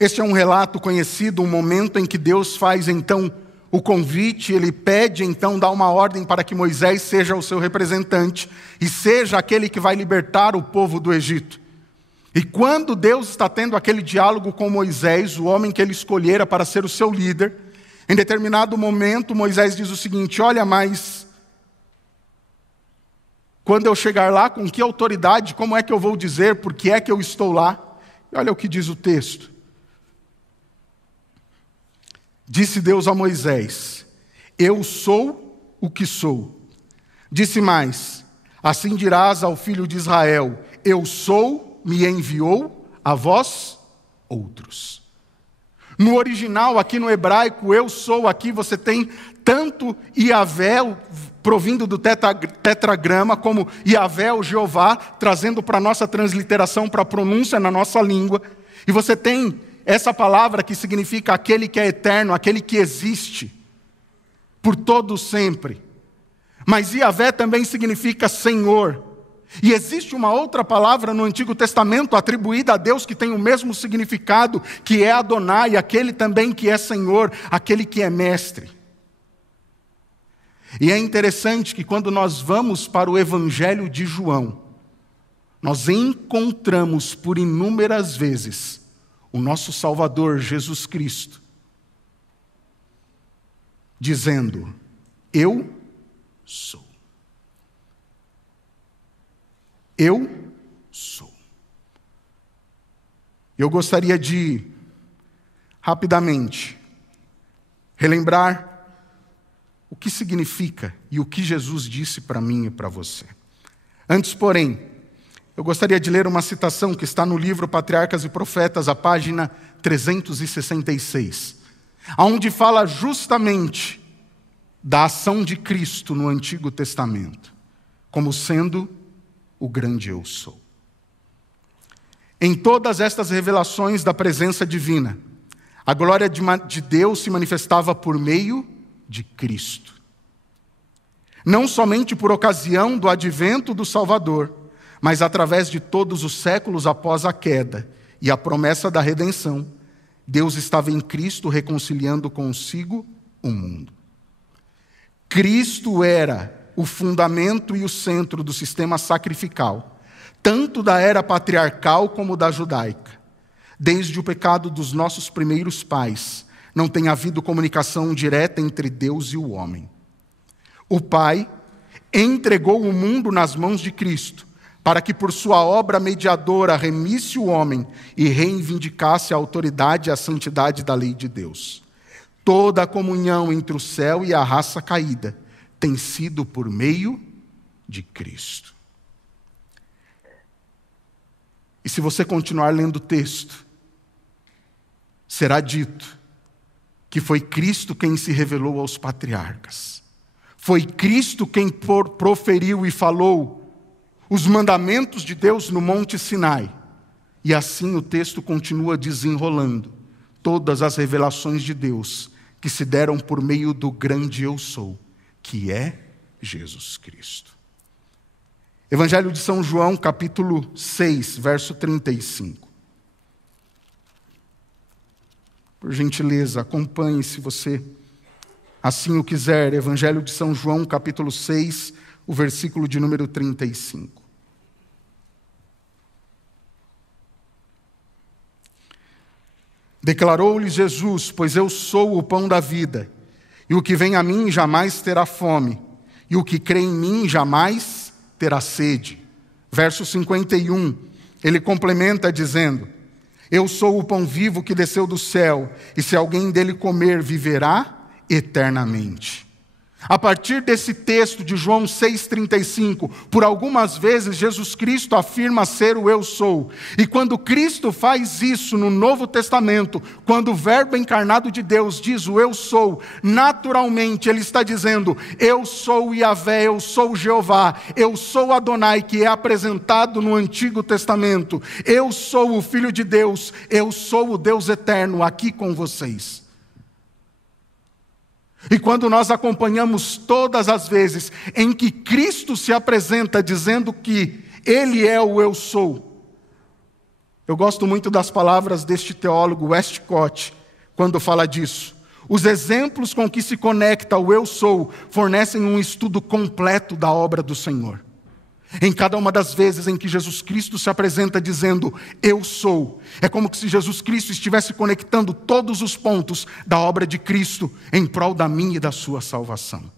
Este é um relato conhecido, um momento em que Deus faz então o convite, ele pede então, dá uma ordem para que Moisés seja o seu representante e seja aquele que vai libertar o povo do Egito. E quando Deus está tendo aquele diálogo com Moisés, o homem que ele escolhera para ser o seu líder, em determinado momento Moisés diz o seguinte: olha, mas quando eu chegar lá, com que autoridade, como é que eu vou dizer, por que é que eu estou lá? E olha o que diz o texto. Disse Deus a Moisés: eu sou o que sou. Disse mais: assim dirás ao filho de Israel: eu sou, me enviou a vós outros. No original, aqui no hebraico, eu sou, aqui você tem tanto Yahvé, provindo do tetragrama, como Yahvé, o Jeová, trazendo para a nossa transliteração, para a pronúncia na nossa língua. E você tem essa palavra que significa aquele que é eterno, aquele que existe por todo sempre. Mas Yahvé também significa Senhor. E existe uma outra palavra no Antigo Testamento atribuída a Deus que tem o mesmo significado, que é Adonai, aquele também que é Senhor, aquele que é mestre. E é interessante que quando nós vamos para o Evangelho de João, nós encontramos por inúmeras vezes o nosso Salvador Jesus Cristo dizendo: eu sou. Eu sou. Eu gostaria de, rapidamente, relembrar o que significa e o que Jesus disse para mim e para você. Antes, porém, eu gostaria de ler uma citação que está no livro Patriarcas e Profetas, a página 366, onde fala justamente da ação de Cristo no Antigo Testamento, como sendo o grande eu sou. Em todas estas revelações da presença divina, a glória de Deus se manifestava por meio de Cristo. Não somente por ocasião do advento do Salvador, mas através de todos os séculos após a queda e a promessa da redenção, Deus estava em Cristo reconciliando consigo o mundo. Cristo era o fundamento e o centro do sistema sacrificial, tanto da era patriarcal como da judaica. Desde o pecado dos nossos primeiros pais, não tem havido comunicação direta entre Deus e o homem. O Pai entregou o mundo nas mãos de Cristo, para que por sua obra mediadora remisse o homem e reivindicasse a autoridade e a santidade da lei de Deus. Toda a comunhão entre o céu e a raça caída tem sido por meio de Cristo. E se você continuar lendo o texto, será dito que foi Cristo quem se revelou aos patriarcas. Foi Cristo quem proferiu e falou os mandamentos de Deus no Monte Sinai. E assim o texto continua desenrolando todas as revelações de Deus que se deram por meio do grande eu sou, que é Jesus Cristo. Evangelho de São João, capítulo 6, verso 35. Por gentileza, acompanhe se você assim o quiser. Evangelho de São João, capítulo 6, o versículo de número 35. Declarou-lhe Jesus: pois eu sou o pão da vida, e o que vem a mim jamais terá fome, e o que crê em mim jamais terá sede. Verso 51, ele complementa dizendo: eu sou o pão vivo que desceu do céu, e se alguém dele comer, viverá eternamente. A partir desse texto de João 6,35, por algumas vezes Jesus Cristo afirma ser o eu sou. E quando Cristo faz isso no Novo Testamento, quando o Verbo encarnado de Deus diz o eu sou, naturalmente ele está dizendo: eu sou Yahvé, eu sou Jeová, eu sou Adonai, que é apresentado no Antigo Testamento. Eu sou o Filho de Deus, eu sou o Deus eterno aqui com vocês. E quando nós acompanhamos todas as vezes em que Cristo se apresenta dizendo que Ele é o eu sou, eu gosto muito das palavras deste teólogo Westcott, quando fala disso. Os exemplos com que se conecta o eu sou fornecem um estudo completo da obra do Senhor. Em cada uma das vezes em que Jesus Cristo se apresenta dizendo eu sou, é como se Jesus Cristo estivesse conectando todos os pontos da obra de Cristo em prol da minha e da sua salvação.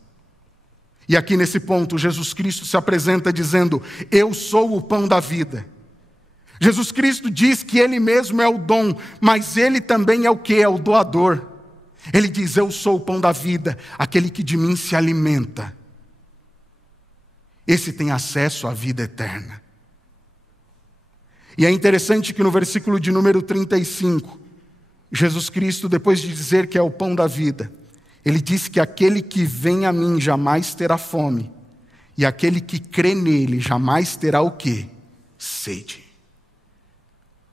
E aqui nesse ponto Jesus Cristo se apresenta dizendo: eu sou o pão da vida. Jesus Cristo diz que Ele mesmo é o dom, mas Ele também é o que? É o doador. Ele diz: eu sou o pão da vida, aquele que de mim se alimenta. Esse tem acesso à vida eterna. E é interessante que no versículo de número 35, Jesus Cristo, depois de dizer que é o pão da vida, Ele diz que aquele que vem a mim jamais terá fome, e aquele que crê nele jamais terá o quê? Sede.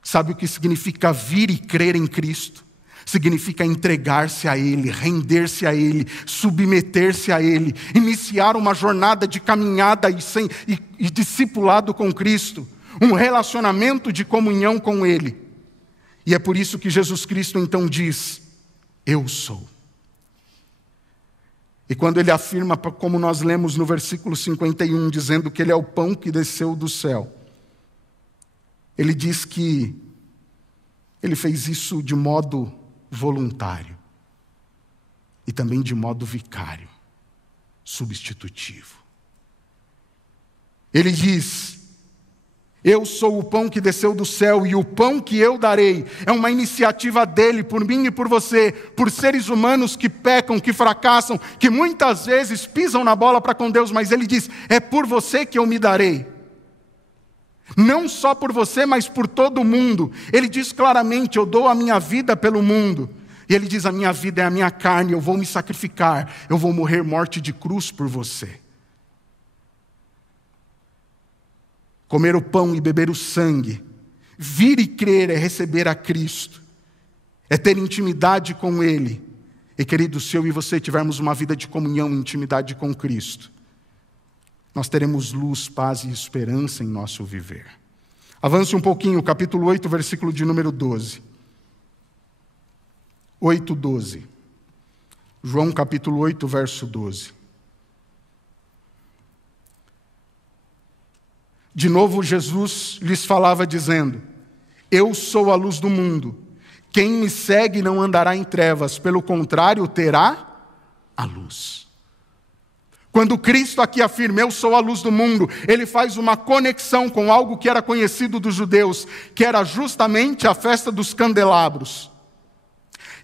Sabe o que significa vir e crer em Cristo? significa entregar-se a Ele, render-se a Ele, submeter-se a Ele, iniciar uma jornada de caminhada e discipulado com Cristo, um relacionamento de comunhão com Ele. E é por isso que Jesus Cristo então diz: eu sou. E quando Ele afirma, como nós lemos no versículo 51, dizendo que Ele é o pão que desceu do céu, Ele diz que Ele fez isso de modo voluntário e também de modo vicário, substitutivo. Ele diz: eu sou o pão que desceu do céu, e o pão que eu darei é uma iniciativa dele, por mim e por você, por seres humanos que pecam, que fracassam, que muitas vezes pisam na bola para com Deus, mas ele diz: é por você que eu me darei. Não só por você, mas por todo mundo. Ele diz claramente: eu dou a minha vida pelo mundo. E ele diz: a minha vida é a minha carne, eu vou me sacrificar, eu vou morrer morte de cruz por você. Comer o pão e beber o sangue, vir e crer é receber a Cristo, é ter intimidade com Ele. E querido, se eu e você tivermos uma vida de comunhão e intimidade com Cristo, nós teremos luz, paz e esperança em nosso viver. Avance um pouquinho, capítulo 8, versículo de número 12. 8:12. João capítulo 8, verso 12. De novo Jesus lhes falava dizendo: eu sou a luz do mundo. Quem me segue não andará em trevas, pelo contrário, terá a luz. Quando Cristo aqui afirma: eu sou a luz do mundo, Ele faz uma conexão com algo que era conhecido dos judeus, que era justamente a festa dos candelabros.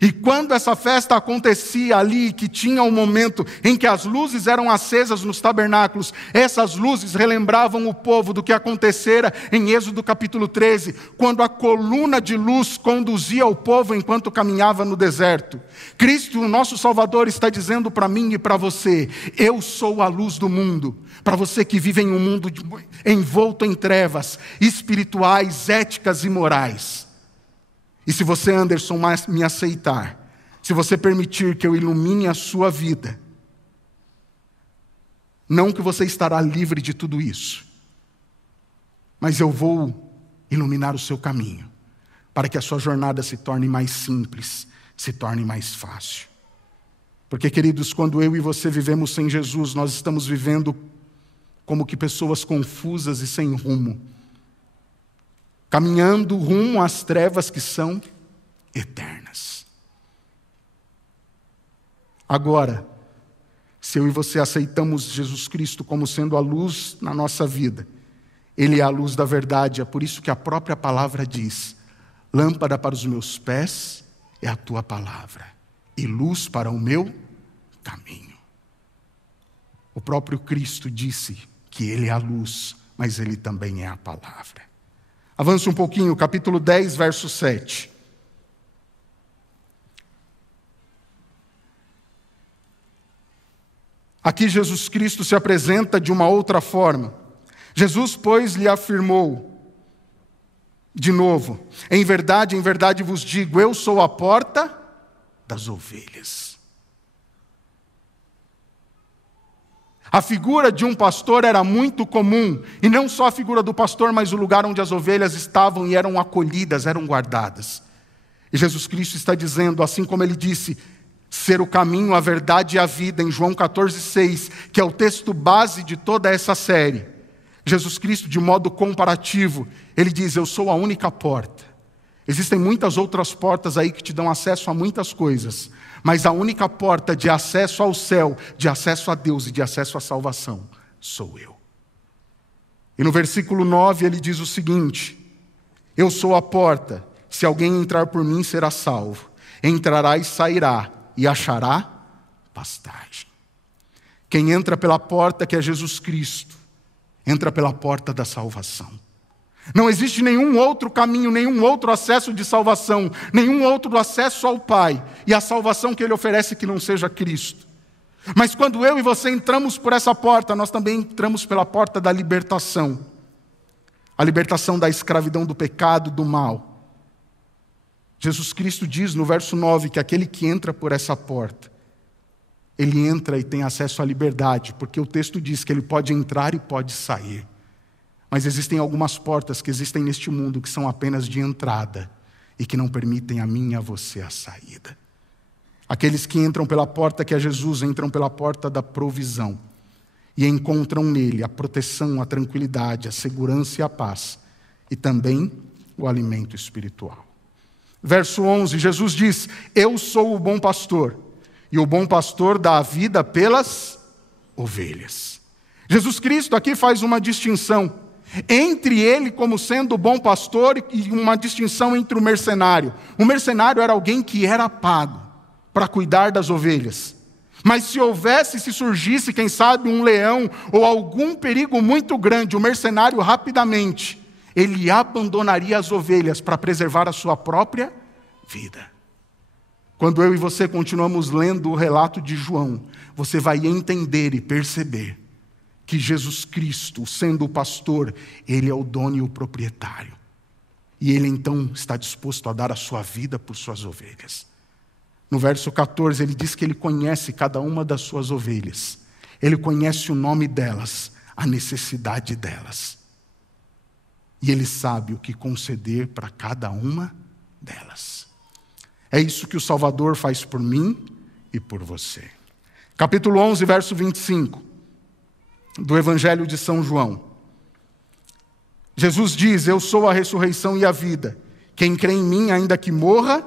E quando essa festa acontecia ali, que tinha um momento em que as luzes eram acesas nos tabernáculos, essas luzes relembravam o povo do que acontecera em Êxodo capítulo 13, quando a coluna de luz conduzia o povo enquanto caminhava no deserto. Cristo, o nosso Salvador, está dizendo para mim e para você: eu sou a luz do mundo. Para você que vive em um mundo envolto em trevas espirituais, éticas e morais. E se você, Anderson, me aceitar, se você permitir que eu ilumine a sua vida, não que você estará livre de tudo isso, mas eu vou iluminar o seu caminho, para que a sua jornada se torne mais simples, se torne mais fácil. Porque, queridos, quando eu e você vivemos sem Jesus, nós estamos vivendo como que pessoas confusas e sem rumo, caminhando rumo às trevas que são eternas. Agora, se eu e você aceitamos Jesus Cristo como sendo a luz na nossa vida, Ele é a luz da verdade, é por isso que a própria palavra diz: lâmpada para os meus pés é a tua palavra, e luz para o meu caminho. O próprio Cristo disse que Ele é a luz, mas Ele também é a palavra. Avance um pouquinho, capítulo 10, verso 7. Aqui Jesus Cristo se apresenta de uma outra forma. Jesus, pois, lhe afirmou, de novo: em verdade vos digo, eu sou a porta das ovelhas. A figura de um pastor era muito comum, e não só a figura do pastor, mas o lugar onde as ovelhas estavam e eram acolhidas, eram guardadas. E Jesus Cristo está dizendo, assim como Ele disse, ser o caminho, a verdade e a vida, em João 14,6, que é o texto base de toda essa série. Jesus Cristo, de modo comparativo, Ele diz: eu sou a única porta. Existem muitas outras portas aí que te dão acesso a muitas coisas, mas a única porta de acesso ao céu, de acesso a Deus e de acesso à salvação, sou eu. E no versículo 9 ele diz o seguinte: eu sou a porta, se alguém entrar por mim será salvo, entrará e sairá e achará pastagem. Quem entra pela porta, que é Jesus Cristo, entra pela porta da salvação. Não existe nenhum outro caminho, nenhum outro acesso de salvação, nenhum outro acesso ao Pai e à salvação que Ele oferece que não seja Cristo. Mas quando eu e você entramos por essa porta, nós também entramos pela porta da libertação. A libertação da escravidão do pecado, do mal. Jesus Cristo diz no verso 9 que aquele que entra por essa porta, ele entra e tem acesso à liberdade, porque o texto diz que ele pode entrar e pode sair. Mas existem algumas portas que existem neste mundo que são apenas de entrada e que não permitem a mim e a você a saída. Aqueles que entram pela porta que é Jesus, entram pela porta da provisão e encontram nele a proteção, a tranquilidade, a segurança e a paz, e também o alimento espiritual. Verso 11, Jesus diz: eu sou o bom pastor, e o bom pastor dá a vida pelas ovelhas. Jesus Cristo aqui faz uma distinção entre ele como sendo o bom pastor e uma distinção entre o mercenário. O mercenário era alguém que era pago para cuidar das ovelhas. Mas se surgisse, quem sabe, um leão ou algum perigo muito grande, o mercenário rapidamente, ele abandonaria as ovelhas para preservar a sua própria vida. Quando eu e você continuamos lendo o relato de João, você vai entender e perceber que Jesus Cristo, sendo o pastor, ele é o dono e o proprietário. E ele então está disposto a dar a sua vida por suas ovelhas. No verso 14, ele diz que ele conhece cada uma das suas ovelhas. Ele conhece o nome delas, a necessidade delas. E ele sabe o que conceder para cada uma delas. É isso que o Salvador faz por mim e por você. Capítulo 11, verso 25, do Evangelho de São João. Jesus diz: eu sou a ressurreição e a vida. Quem crê em mim, ainda que morra,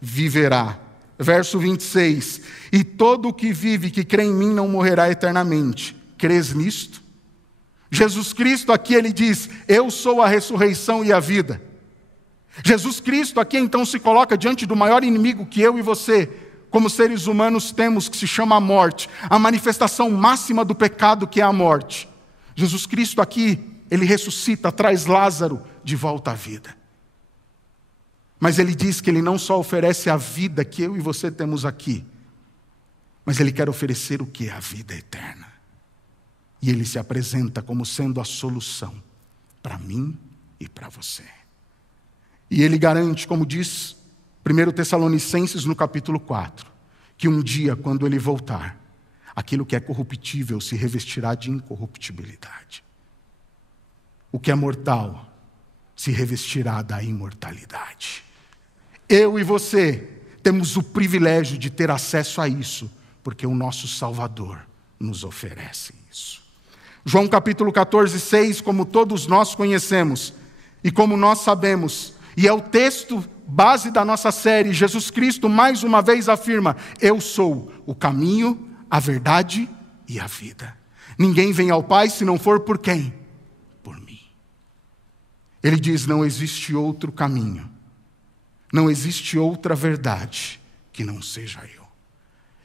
viverá. Verso 26, e todo o que vive, que crê em mim, não morrerá eternamente. Crês nisto? Jesus Cristo aqui, ele diz: eu sou a ressurreição e a vida. Jesus Cristo aqui então se coloca diante do maior inimigo que eu e você, como seres humanos, temos, que se chama a morte, a manifestação máxima do pecado, que é a morte. Jesus Cristo aqui, ele ressuscita, traz Lázaro de volta à vida. Mas ele diz que ele não só oferece a vida que eu e você temos aqui, mas ele quer oferecer o que? A vida eterna. E ele se apresenta como sendo a solução para mim e para você. E ele garante, como diz 1 Tessalonicenses no capítulo 4, que um dia, quando ele voltar, aquilo que é corruptível se revestirá de incorruptibilidade. O que é mortal se revestirá da imortalidade. Eu e você temos o privilégio de ter acesso a isso, porque o nosso Salvador nos oferece isso. João capítulo 14, 6, como todos nós conhecemos, e como nós sabemos, e é o texto base da nossa série, Jesus Cristo mais uma vez afirma: eu sou o caminho, a verdade e a vida. Ninguém vem ao Pai se não for por quem? Por mim. Ele diz: não existe outro caminho, não existe outra verdade que não seja eu.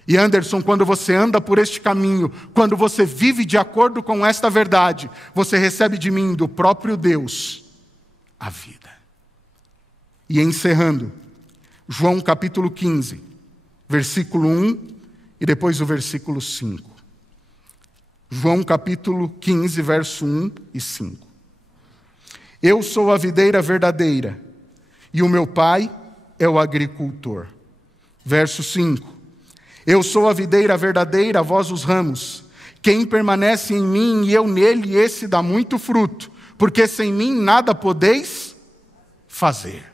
E Anderson, quando você anda por este caminho, quando você vive de acordo com esta verdade, você recebe de mim, do próprio Deus, a vida. E encerrando, João capítulo 15, versículo 1 e depois o versículo 5. João capítulo 15, verso 1 e 5. Eu sou a videira verdadeira, e o meu pai é o agricultor. Verso 5. Eu sou a videira verdadeira, vós os ramos. Quem permanece em mim e eu nele, esse dá muito fruto, porque sem mim nada podeis fazer.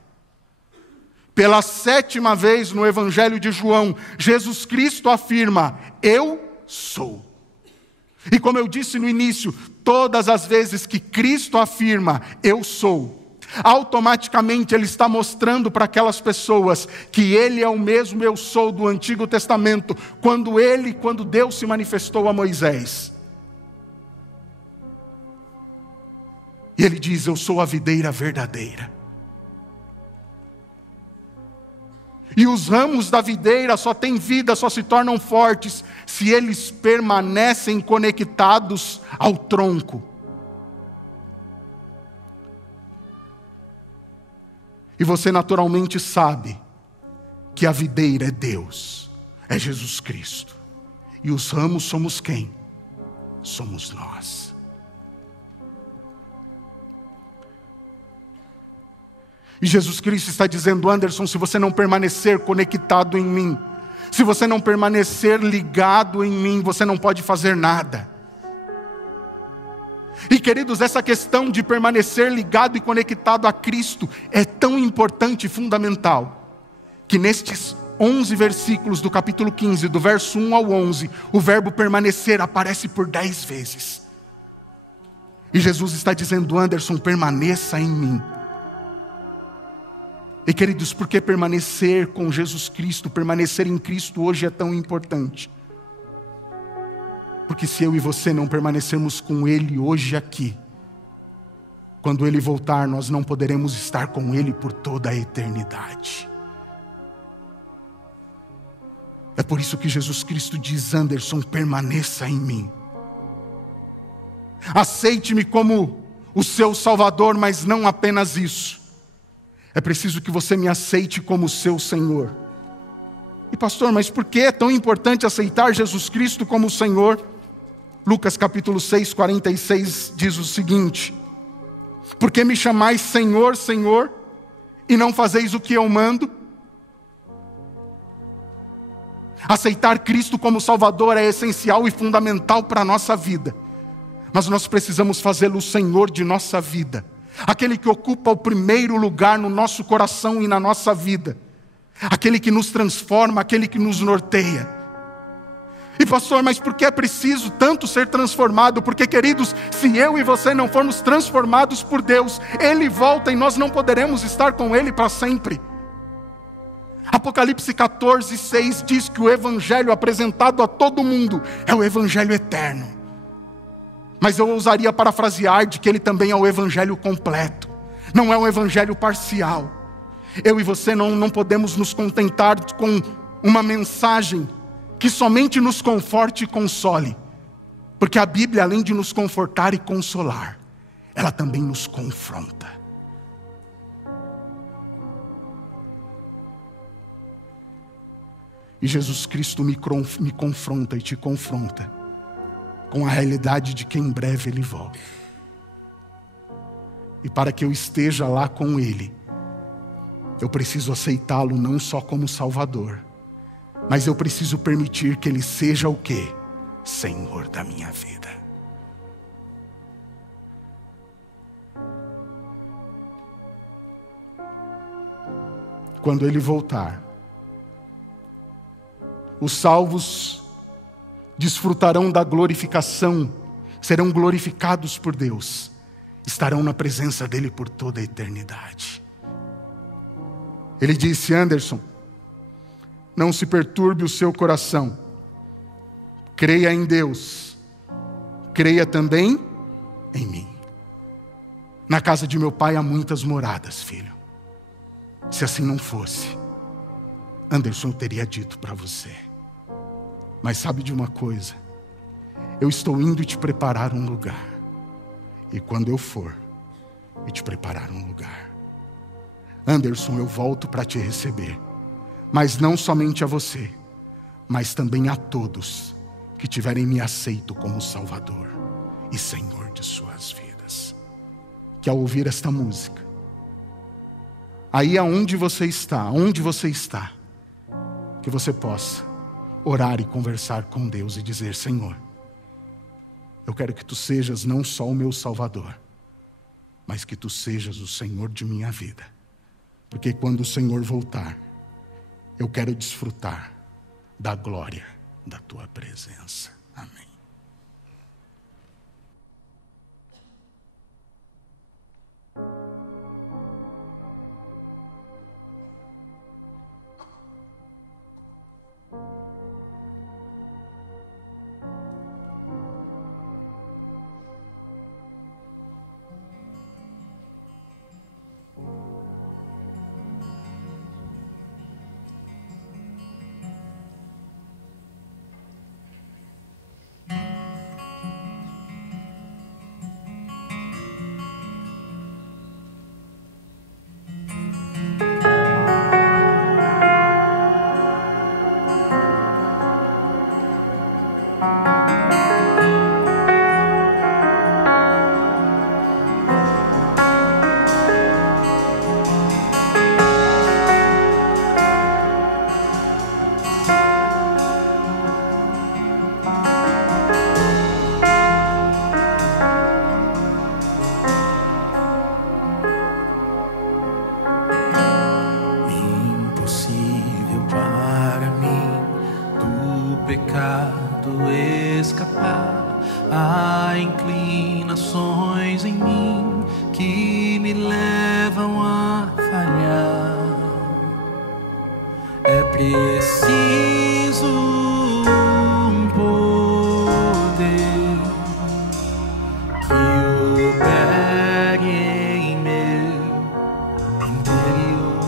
Pela 7ª vez no Evangelho de João, Jesus Cristo afirma: eu sou. E como eu disse no início, todas as vezes que Cristo afirma eu sou, automaticamente ele está mostrando para aquelas pessoas que ele é o mesmo eu sou do Antigo Testamento, quando Deus se manifestou a Moisés. E ele diz: eu sou a videira verdadeira. E os ramos da videira só têm vida, só se tornam fortes, se eles permanecem conectados ao tronco. E você naturalmente sabe que a videira é Deus, é Jesus Cristo. E os ramos somos quem? Somos nós. E Jesus Cristo está dizendo: Anderson, se você não permanecer conectado em mim, se você não permanecer ligado em mim, você não pode fazer nada. E queridos, essa questão de permanecer ligado e conectado a Cristo é tão importante e fundamental, que nestes 11 versículos do capítulo 15, do verso 1 ao 11, o verbo permanecer aparece por 10 vezes. E Jesus está dizendo: Anderson, permaneça em mim. E queridos, por que permanecer com Jesus Cristo, permanecer em Cristo hoje é tão importante? Porque se eu e você não permanecermos com Ele hoje aqui, quando Ele voltar, nós não poderemos estar com Ele por toda a eternidade. É por isso que Jesus Cristo diz: Anderson, permaneça em mim. Aceite-me como o seu Salvador, mas não apenas isso. É preciso que você me aceite como seu Senhor. E pastor, mas por que é tão importante aceitar Jesus Cristo como Senhor? Lucas capítulo 6, 46 diz o seguinte: por que me chamais Senhor, Senhor, e não fazeis o que eu mando? Aceitar Cristo como Salvador é essencial e fundamental para a nossa vida. Mas nós precisamos fazê-lo o Senhor de nossa vida. Aquele que ocupa o primeiro lugar no nosso coração e na nossa vida. Aquele que nos transforma, aquele que nos norteia. E pastor, mas por que é preciso tanto ser transformado? Porque, queridos, se eu e você não formos transformados por Deus, Ele volta e nós não poderemos estar com Ele para sempre. Apocalipse 14, 6 diz que o evangelho apresentado a todo mundo é o evangelho eterno. Mas eu ousaria parafrasear de que ele também é o evangelho completo. Não é um evangelho parcial. Eu e você não podemos nos contentar com uma mensagem que somente nos conforte e console. Porque a Bíblia, além de nos confortar e consolar, ela também nos confronta. E Jesus Cristo me confronta e te confronta com a realidade de que em breve Ele volta. E para que eu esteja lá com Ele, eu preciso aceitá-lo não só como Salvador, mas eu preciso permitir que Ele seja o quê? Senhor da minha vida. Quando Ele voltar, os salvos desfrutarão da glorificação, serão glorificados por Deus, estarão na presença dEle por toda a eternidade. Ele disse: Anderson, não se perturbe o seu coração, creia em Deus, creia também em mim. Na casa de meu pai há muitas moradas, filho. Se assim não fosse, Anderson teria dito para você. Mas sabe de uma coisa? Eu estou indo te preparar um lugar. E quando eu for, e te preparar um lugar, Anderson, eu volto para te receber. Mas não somente a você, mas também a todos que tiverem me aceito como Salvador e Senhor de suas vidas. Que ao ouvir esta música, aí onde você está, que você possa orar e conversar com Deus e dizer: Senhor, eu quero que Tu sejas não só o meu Salvador, mas que Tu sejas o Senhor de minha vida. Porque quando o Senhor voltar, eu quero desfrutar da glória da Tua presença. Amém. pecado escapar. Há inclinações em mim que me levam a falhar. É preciso um poder que opere em meu interior.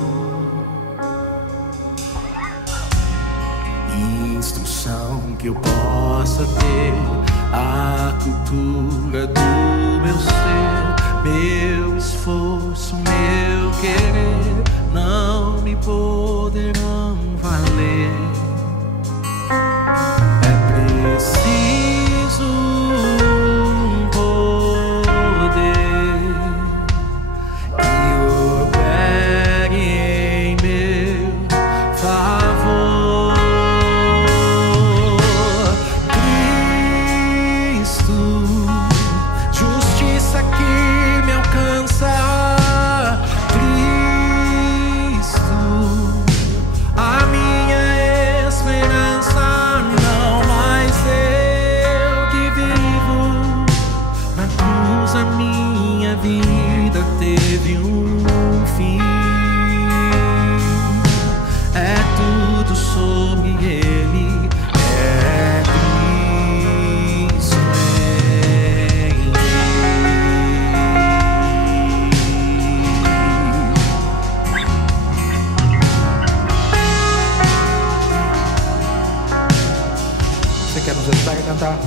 Instrução que eu possa ter a cultura do meu ser, meu esforço, meu querer não me poderão valer. É preciso um poder que opere em meu favor. Cristo, justiça que me alcança. Vida teve um fim. É tudo sobre Ele. É Cristo em mim. Você quer nos ajudar a cantar?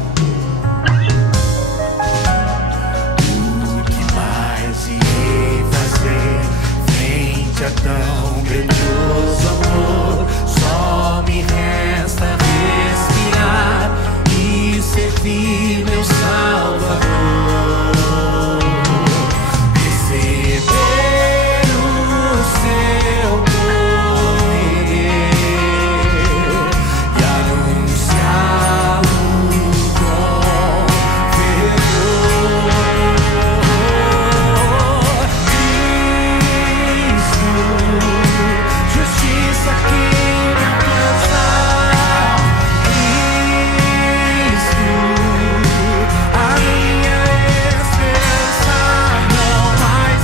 Frente a tão grandioso amor, só me resta respirar e servir meu Salvador. Receber o seu poder e anunciá-lo com fervor. Justiça que me alcança. Cristo, a minha esperança. Não mais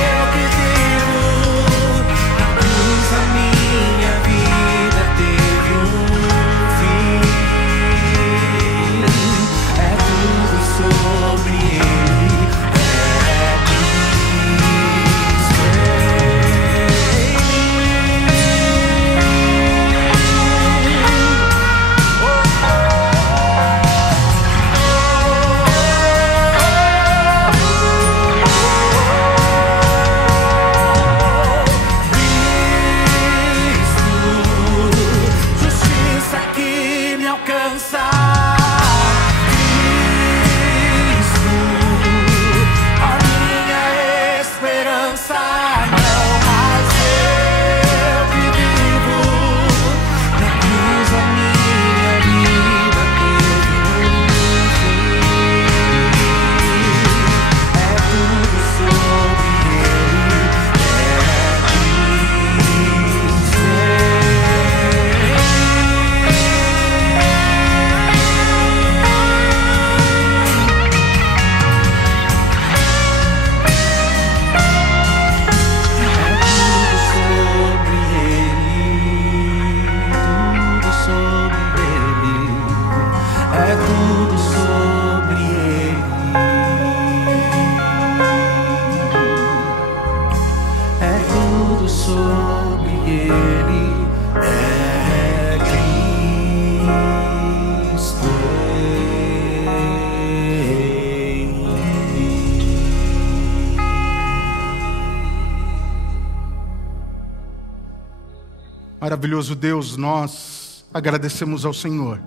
eu que vivo, na cruz a minha vida teve um fim. É tudo sobre Ele. Maravilhoso Deus, nós agradecemos ao Senhor,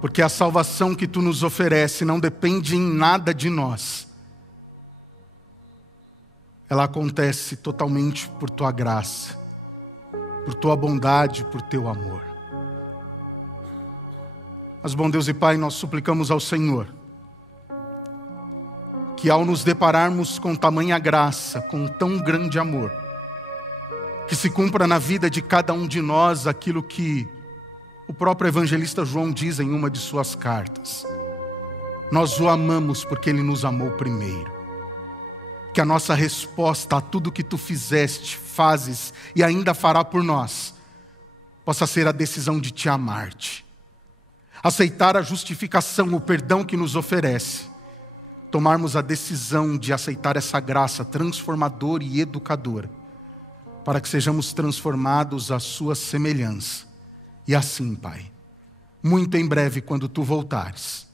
porque a salvação que Tu nos oferece não depende em nada de nós. Ela acontece totalmente por Tua graça, por Tua bondade, por Teu amor. Mas, bom Deus e Pai, nós suplicamos ao Senhor que ao nos depararmos com tamanha graça, com tão grande amor, que se cumpra na vida de cada um de nós aquilo que O próprio evangelista João diz em uma de suas cartas: nós o amamos porque ele nos amou primeiro. Que a nossa resposta a tudo que tu fizeste, fazes e ainda fará por nós, possa ser a decisão de te amar-te. Aceitar a justificação, o perdão que nos oferece. Tomarmos a decisão de aceitar essa graça transformadora e educadora, para que sejamos transformados à sua semelhança. E assim, Pai, muito em breve, quando tu voltares,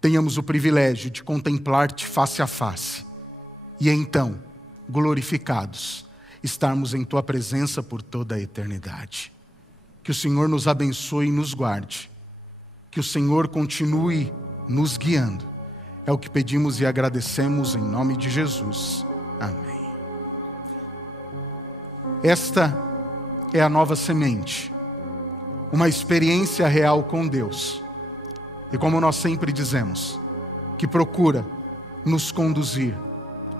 tenhamos o privilégio de contemplar-te face a face. E então, glorificados, estarmos em tua presença por toda a eternidade. Que o Senhor nos abençoe e nos guarde. Que o Senhor continue nos guiando. É o que pedimos e agradecemos em nome de Jesus. Amém. Esta é a nova semente. Uma experiência real com Deus. E como nós sempre dizemos, que procura nos conduzir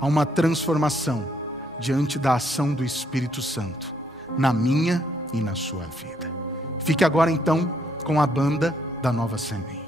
a uma transformação diante da ação do Espírito Santo, na minha e na sua vida. Fique agora então com a banda da Nova Semente.